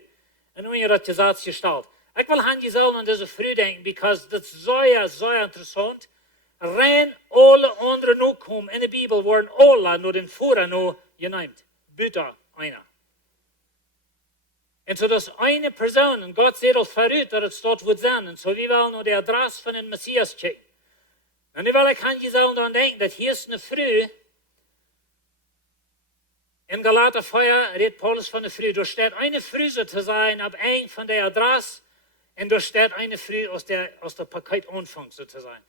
Und nun ihr das Gesetz gestellt. Ich will an jezelf an diese Frau denken, because das ist sehr interessant. Rein alle anderen noch kommen in der Bibel, worden alle nur den Führer noch genannt. Bitte einer. Und so das eine Person, und Gott sieht auch verrückt, dass es dort wird sein. Und so wir wollen nur die Adresse von dem Messias checken. Und ich will an jezelf dann denken, dass hier ist eine Frau, in Galater 4 redet Paulus von der Frau. Da steht eine Frau so zu sein, ab ein von der Adresse, und da steht eine Frau aus der Paket Anfang so zu sein.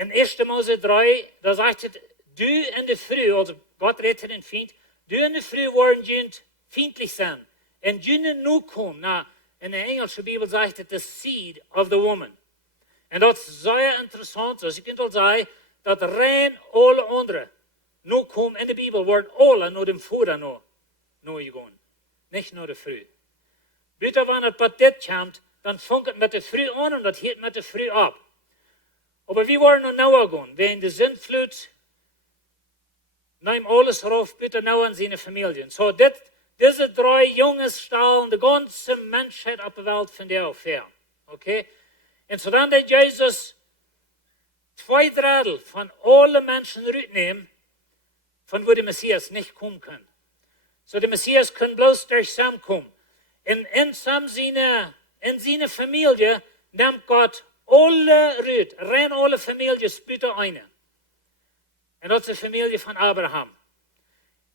In 1. Mose 3, da sagt es, du in der Früh, also Gott rettet den Feind, du in der Früh wollen jünd feindlich sein. Und jünd nu kommen, na, in der englischen Bibel sagt es, the seed of the woman. En dat is zeer interessant. Dus ik kan wel zeggen dat rein alle anderen nu komen in de Bibel, worden alle naar de voeder nu gegaan. Niet naar de vrouw. Buiten wanneer het bij dit komt, dan vangt het met de vrouw aan en dat hield met de vrouw op. Maar wie worden nu nou gegaan? Wegen de zindvloed neem alles eraf, buiten nou aan zijn familie. So deze 3 jongens stellen de ganze mensheid op de wereld van de ver. Okay? En zo dan deed Jezus 2/3 van alle mensen uitnemen, van waar de Messias niet komen kan. Zo de Messias kan bloos daar samenkomen. En in zijn familie neemt God alle uit, rein alle families buiten een. En dat is de familie van Abraham.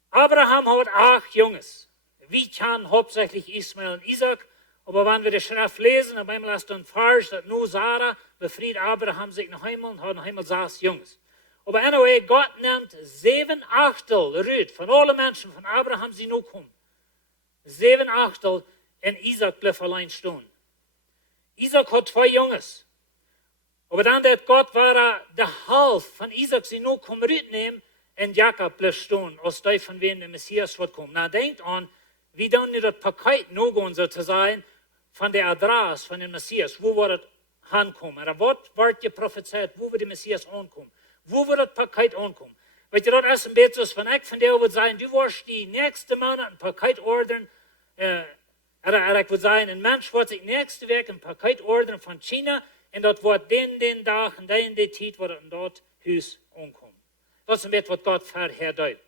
Abraham had 8 jongens. Wie kan hauptsächlich Ismael en Isaac? Aber wenn wir die Schrift lesen, dann einmal ist dann falsch, dass nur Sarah befried Abraham sich nach Himmel und hat nach Himmel 6 Jungs. Aber anyway, Gott nimmt 7/8 Rüd von allen Menschen von Abraham, sie nur kommen. 7/8 und Isaac blieb allein stehen. Isaac hat 2 Jungs. Aber dann dat Gott war der Half von Isaac, sie nur kommen Rüd nehmen und Jakob blieb stehen, als die von wem der Messias wird kommen. Na, denkt an, wie dann nicht das Paket nur gehen, so zu sein, von der Adresse von dem Messias, wo wird es ankommen? Oder was wird geprophezeit, wo wird der Messias ankommen? Wo wird das Paket ankommen? Weil ihr das ist ein bisschen so, wenn ich von dir würde sagen, du wirst die nächste Monat ein Paket ordern, oder ich würde sagen, ein Mensch wird sich nächste Woche ein Paket ordern von China, und das wird den Tag und den Zeit, wird in dort Haus ankommen. Das ist ein bisschen, was Gott vorher deutet.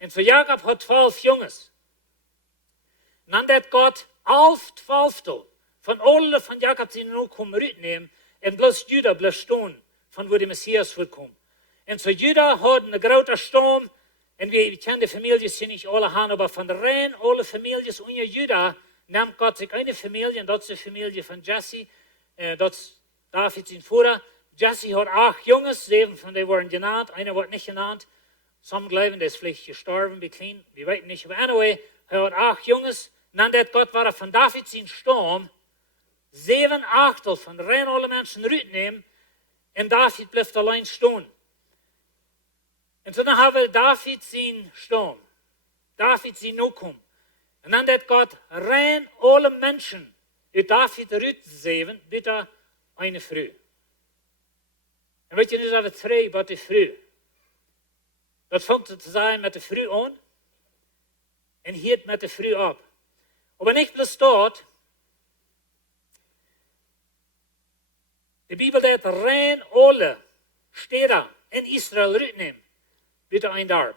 Und so Jakob hat 12 Jungs. Und dann hat Gott 11/12 von allen von Jakob, die nu kommen, rütnehmen, und bloß Juda bleibt stehen, von wo der Messias wird kommen. Und so Juda hat einen großen Sturm, und wir kennen die Familien hier nicht alle haben, aber von rein alle Familien unter Juda nimmt Gott sich eine Familie, und das ist die Familie von Jesse, das ist David sein Vater. Jesse hat 8 Jungs, 7 von denen wurden genannt, einer wird nicht genannt. Some glauben, der ist vielleicht gestorben, wir wissen nicht, aber anyway, er hat 8 Jungs. Und dann hat Gott war von David sein Sturm 7/8 von rein alle Menschen rütnehmen und David bleibt allein stehen. Und so dann haben wir David sein Sturm, David sein Nukum. Und dann hat Gott rein alle Menschen uit David rütnehmen, bitte eine Frau. Und weet je nu dat het 3 bij de vrouw. Dat vangt te zijn met de vrouw aan en hield met de vrouw op. Aber nicht bloß dort. Die Bibel sagt, rein alle Städte in Israel rütnehmen, bitte ein Darb.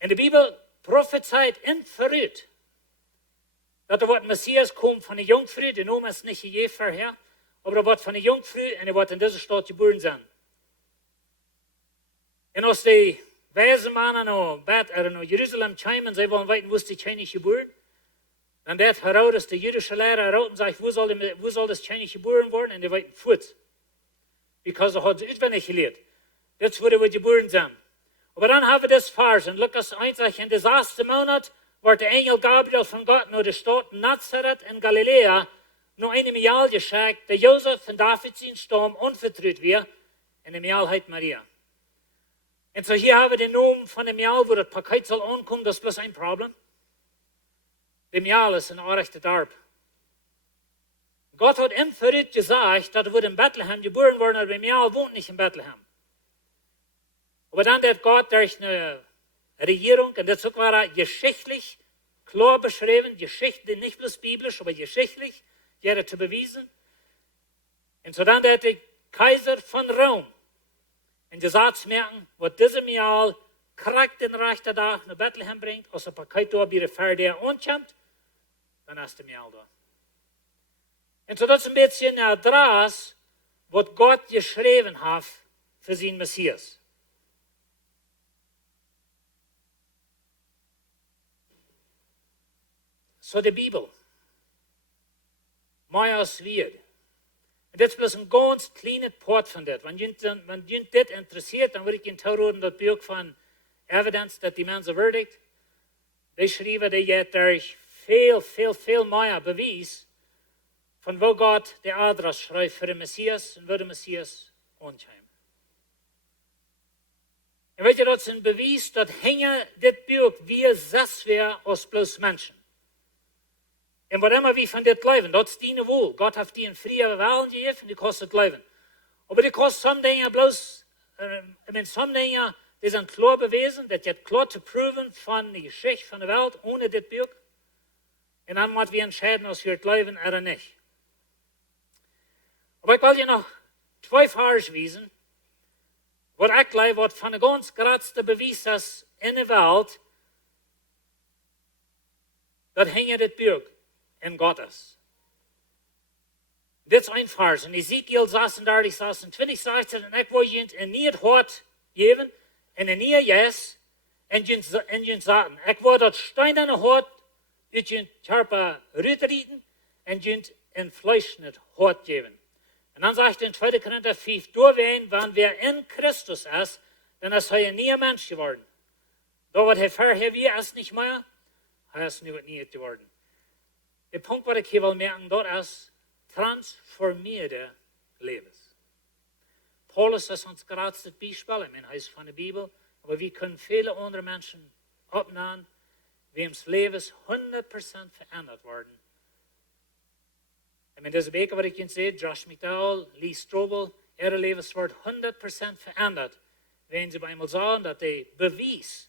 Und die Bibel prophezeit in verrückt, dass er wird Messias kommt von der Jungfrau, der Name ist nicht je vorher, aber er wird von der Jungfrau und er wird in dieser Stadt geboren sein. Und als die weise Mannen nach Jerusalem kommen, sie wollen wissen, wo ist die Kind geboren. Dann wird Herodes, der jüdische Lehrer, heraus und sagt, wo soll das Kind geboren werden? Und die wissen, Furt. Because er hat es auswendig gelehrt. Das ist, wo er geboren sein. Aber dann haben wir das Vers in Lukas 1, in der 6. Monat wird der Engel Gabriel von Gott nach der Stadt Nazareth in Galiläa noch einem Jahr geschickt, der Josef von Davids Stamm unvertraut wird, in dem Jahr heißt Maria. Und so hier haben wir den Namen von dem Jahr, wo das Paket soll ankommen, das ist bloß ein Problem. Dem Jahr ist ein rechter Darb. Gott hat im Verrückt gesagt, dass er in Bethlehem geboren worden, aber im Jahr wohnt nicht in Bethlehem. Aber dann hat Gott durch eine Regierung, und das war geschichtlich klar beschrieben, Geschichte, nicht bloß biblisch, aber geschichtlich, jeder zu beweisen. Und so dann hat der Kaiser von Rom in der Satz merken, was diesem Jahr Krieg den rechten Tag nach Bethlehem bringt, als ein Paket da bei der Ferde ankommt, dann ist dem Jahr da. Und so das ist ein bisschen eine Adresse, was Gott geschrieben hat für seinen Messias. So die Bibel. Mij als Wieed. Und Und das ist bloß ein ganz kleines Part von das. Wenn jemand das interessiert, dann würde ich Ihnen tauchen das Buch von Evidence that demands a verdict. Die schreiben, die jetzt durch viel mehr Beweis, von wo Gott der Adress schreibt für den Messias und wo der Messias ankommt. Und weet je, dat is een bewijs dat hängen dit Buch wie zes weer als bloß Menschen. Und was immer wir von dit leven, dat is die wohl. Gott hat die in vrije Welt gegeven en die kostet leven. Aber die kostet sommige dingen bloß, sommige dingen, die sind klar bewiesen, dat je klar te proeven van de Geschichte van de Welt ohne dit Buch. Und dann moeten wir entscheiden, als wir het leven oder nicht. Aber ich will je noch zwei Vers wiesen, wat ik gleich wat van de ganz grootste bewijs is in de wereld, dat hängt dit Buch in Gott ist. Dit is een vers. In Ezekiel 36, 26 sagt het, en ik wil je een nieuw hart geven, en een nieuw jes, en je zaten. Ik wil dat steinerne hart uit je körper ruitrieden, en je een fleischnet hart geven. En dan zegt in 2. Korinther 5, doorween, wanneer wir in Christus ist, dann ist er ein neuer Mensch geworden. Da wat hij vorher wie ist nicht mehr, er ist nu nie geworden. Der Punkt, was ich hier will merken, dort ist transformierte Lebens. Paulus ist uns gerade das Beispiel, ich meine, heißt von der Bibel, aber wir können viele andere Menschen abnehmen, wem's Leben 100% verändert worden. En in deze weken wat ik je zei, Josh McDowell, Lee Strobel, ihre Leben wordt 100% verändert, wenn sie einmal sagen, dass der Beweis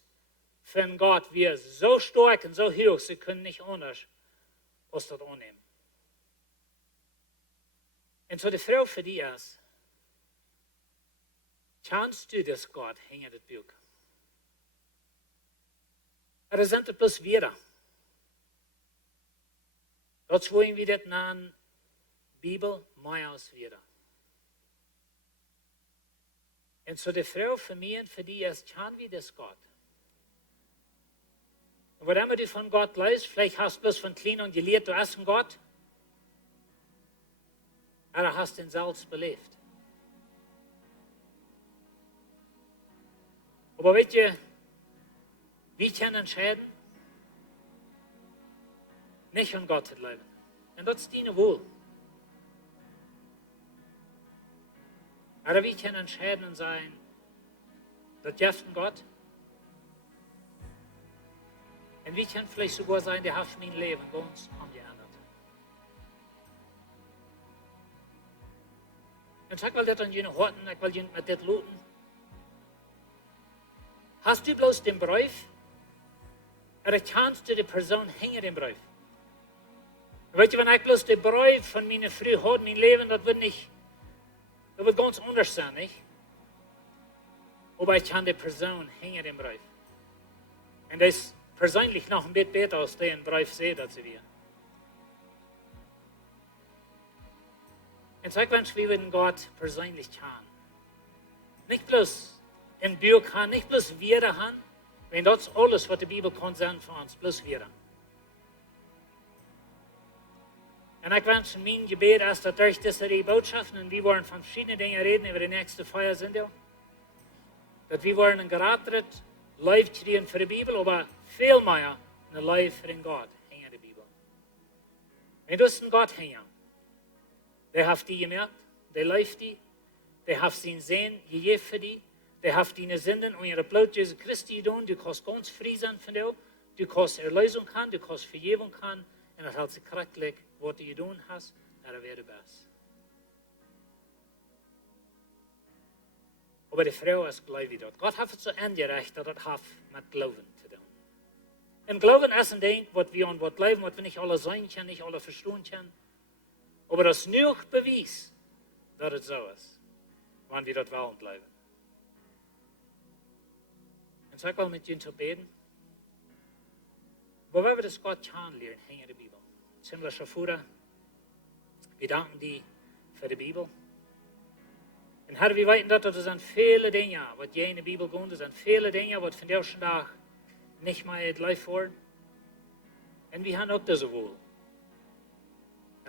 von Gott wir so stark und so hoch, sie können nicht anders als das annehmen. Und so die Frage für die ist, kannst du das Gott hängen, das Buch? Oder sind das bloß wir? Das wollen wir das nennen, Bibel, mehr als wir. Und so die Frage für mich und für die ist, kann wir das Gott? Und was immer du von Gott leist, vielleicht hast du bloß von klein und gelehrt, du hast einen Gott, oder hast den selbst belebt. Aber weißt du, wir können entscheiden, nicht an Gott zu leben. Und das ist deine Wohl. Aber wir können entscheiden und sagen, das hilft Gott. Und wir können vielleicht sogar sagen, der hat mein Leben ganz angeändert. Und ich will das an jene horten, ich will jene mit das looten. Hast du bloß den Brief? Oder kannst du die Person hängen den Brief? Weet je, wenn ich bloß den Brief von meiner Früh habe, mein Leben, das wird ganz anders sein, nicht? Aber ich kann die Person hängen den Brief. Und das ist persönlich noch ein bisschen besser, als der einen Brief sieht, als wir. Und ich wünsche, wir würden Gott persönlich kennen. Nicht bloß im Buch haben, nicht bloß wir haben, wenn das alles, was die Bibel kann sagen für uns, bloß wir. Und ich wünsche, mein Gebet ist, dass durch diese Botschaften, und wir wollen von verschiedenen Dingen reden, über die nächste Feier sind ja, dass wir wollen ein geratetes Life kriegen für die Bibel, aber viel mehr ein Life für den Gott hängen die Bibel. Wenn du es in Gott hängen, der hat die gemerkt, der läuft die, der hat seinen Sehen gegeben für die, der hat deine Sünden und ihre Blut Jesu Christi tun, du kannst ganz frei sein von dir, du kannst Erlösung haben, du kannst Vergebung haben, und das hält sich kraftlich, was du getan hast, das wäre besser. Aber die Frau ist gläubig dort. Gott hat es so angerecht, dass das hat mit Glauben zu tun. Und Glauben ist ein Ding, was wir an was glauben, was wir nicht alle sein können, nicht alle verstehen können. Aber das ist nur Beweis, dass es so ist, wenn wir dort wollen bleiben. Und so ich will mit Ihnen zu beten. Aber wenn wir das Gott kennenlernen, hängen die Bibel. Himmlischer Vater, wir danken dir für die Bibel. Und Herr, wir weten, dass es sind viele Dinge, was je in der Bibel geht, es sind viele Dinge, was von der ersten Tag nicht mehr in Life worden. Und wir haben auch das wohl.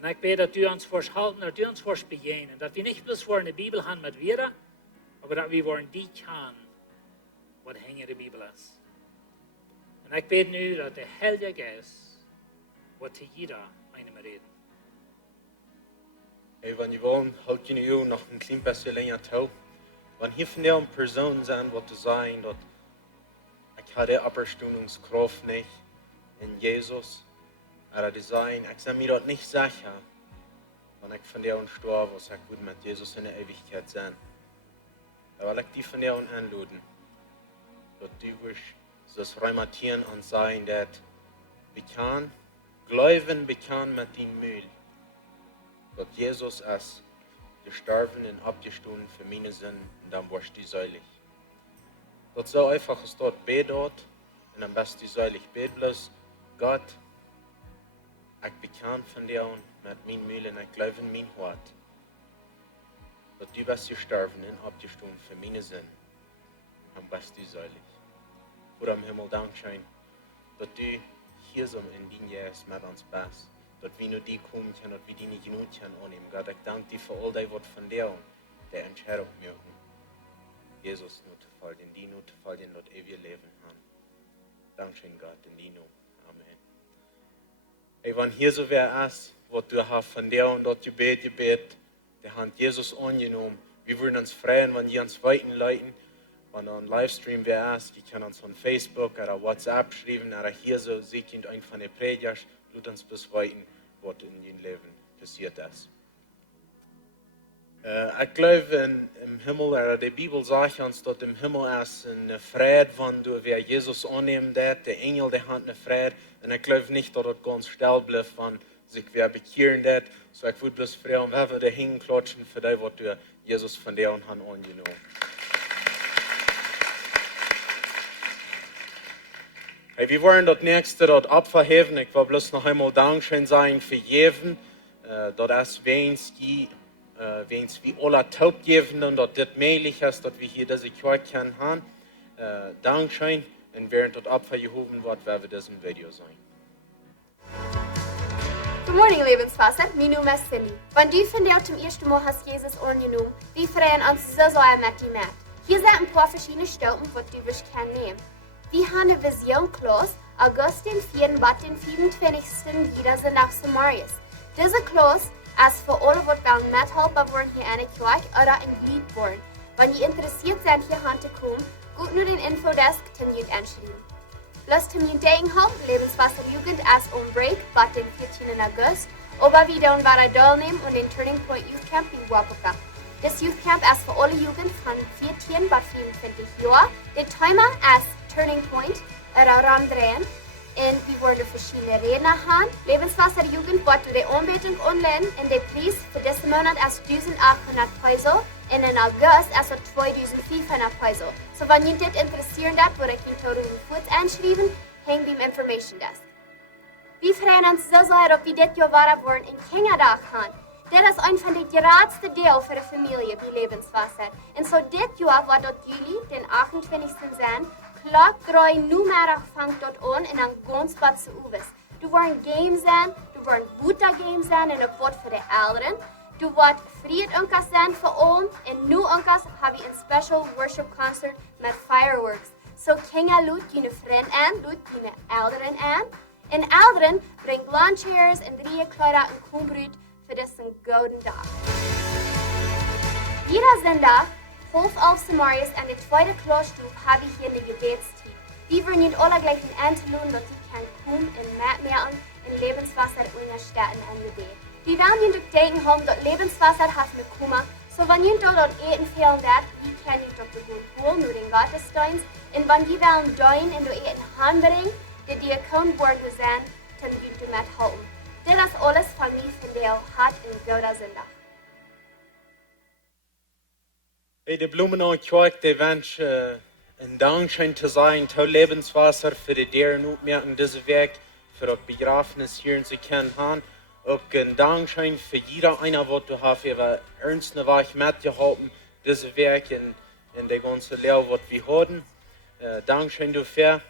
En ik bid dat u ons voorschalten, dat u ons voor bejenen. Dat we niet bloß voor een Bibel gaan met Wieed, maar dat we voor die kan wat in de Bibel is. En ik bid nu dat de Heilige Geest wat te jeder einem reden. Hey, wenn je wollen, halt je nu nog een klein beetje länger toe. Wenn hier von der Person zijn wat te zijn, dat ik had de Abstundungskraft nicht in Jesus, aber die sein, ich sage mir dort nicht sicher, wenn ich von der storbe, was ich gut mit Jesus in der Ewigkeit sein. Aber ich die von der anluden, dass die wirst das reimatieren und sagen, dass wir kann, glauben, wir kann mit dem Müll, dass Jesus ist gestorben und abgestunden für meine Sünden und dann wirst du seilig. Das so einfach ist dort bet dort und dann bist du seilig bet bloß Gott, ich bekannt von dir und mit meinem Müll und ich glaube in mein Wort, dass du bist gestorben und abgestunden für meine Sünden, dann bist du seilig. Oder am Himmel Dankeschön, dass du hier so in den Jahren mit uns bist, dass wir nur die kommen können, dass wir die nicht genug können annehmen. Gott, ich danke dir für all das, was von dir und der Entscheidung machen. Jesus nur zu folgen, die nur zu folgen, dass wir leben haben. Dankeschön, Gott, in die Namen. Amen. Ey, wenn hier so wer ist, was du hast von dir und dort Gebet, der hat Jesus angenommen. Wir würden uns freuen, wenn ihr uns weiterleiten. Wenn ein Livestream wer ist, ihr könnt uns von Facebook oder WhatsApp schreiben, oder hier so seht ihr einen von den Predigers, tut uns bis weiten, was in ihrem Leben passiert ist. Ich glaube, im Himmel, oder die Bibel sagt uns, dass im Himmel ist eine Friede, wenn du wer Jesus annehmen darfst, der Engel, der hat eine Friede, und ich glaube nicht, dass das ganz still bleibt, wenn sich wer bekehren darf. So ich würde bloß fragen, wer würde hinklatschen für das, was du Jesus von dir und han angenommen. Hey, wir wollen das nächste dort abverheben. Ich will bloß noch einmal Dankeschön sagen für jeden. Das ist wenigstens wie alle Taubgebenden, dass das möglich ist, dass wir hier diese Kirche haben. Dankeschön. Und während das abverhoben wird, werden wir das im Video sein. Good morning, Lebenswasser. Mein Name ist Cindy. Wenn du von dir zum ersten Mal hast Jesus angenommen, wir freuen uns so sehr mit dir mit. Hier sind ein paar verschiedene Stellen, die du wirst nehmen. Wir haben eine Vision Klaus, August den 4. bis den 25. wieder sind nach Samarias. Diese Klaus ist für alle, die mithelfen wollen hier in der Kirche oder in Wieed wollen. Wenn ihr interessiert seid, hier hinzukommen, gut nur den Infodesk Termin anschreiben. Lass Termin Degenholm, Lebenswasser Jugend ist on Break, bis den 14. August, aber wieder und weiter teilnehmen und den Turning Point Youth Camp in Wapaka. Das Youth Camp ist für alle Jugend von 14 bis 24 Jahren. Der Timer ist Turning Point, Raum drehen. Und wir wollen verschiedene Redner haben. Lebenswasser Jugend wird die Anbetung online und der Preis für diesen Monat ist 1.800 Peso und in August ist es 2.500 Peso. So wenn ihr das interessiert habt, würde ich Ihnen kurz einschreiben, hängt beim Information Desk. Wir freuen uns so sehr, dass wir das Jahr weiter wollen in Kindertag haben. Das ist ein von den geradsten Teilen für eine Familie wie Lebenswasser. Und so das Jahr wird dort Juli, den 28. sein, Klock 3 Nummer fängt dort an und dann ganz was zu üben. Du wirst Games sein, du wirst gute Games sein und auch für die Älteren. Du wirst Friedunkas sein für alle und nu Unkas habe ich ein Special Worship Concert mit Fireworks. So Kinder lud deine Freunde an, lud deine Älteren an. Und Älteren bringen Lawnchairs und Kleider und Kuhbrüt für diesen golden Tag. Jeder Sonntag, 11 Samarias an der zweiten Klosterstufe habe ich hier eine Gebetszeit. Die wollen nicht alle gleich einzuladen, dass die kann kommen und mitmachen in Lebenswasser unterstützen an Gebet. Wir werden nicht denken haben, dass Lebenswasser hat mit Kummer, so wenn ihr dort empfehlen werdet, wie kann ich dort gut holen, nur den Gottesdienst, und wenn die wollen dein und du Hand bringen, die dir kommen worden sein, dann wird du mithelfen. Das ist alles von mir von der hat in Gouda Sonntag. Hey, die Blumenau-Kirche, die wünscht ein Dankeschön zu sein, toll Lebenswasser für die deren Utmerken diese Weg, für das Begrafenis hier zu können haben. Auch ein Dankeschön für jeder einer, was du hast, für ernste Weg mitgeholfen, diese Weg in der ganzen Lehre, was wir hatten. Dankeschön dafür.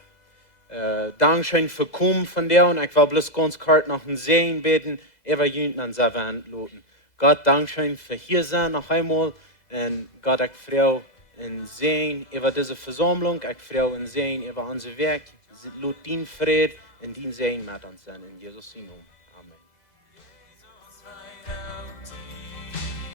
Dankeschön für Kommen von dir und ich will bloß ganz kurz nach dem Sehen beten. Eva Jünten an Savant loten. Gott, Dankeschön für hier sein noch einmal. Und Gott, ich freue und sehen über diese Versammlung. Ich freue und sehen über unser Werk. Lot din Fried und din Segen mit uns sein. In Jesus' Namen. Amen.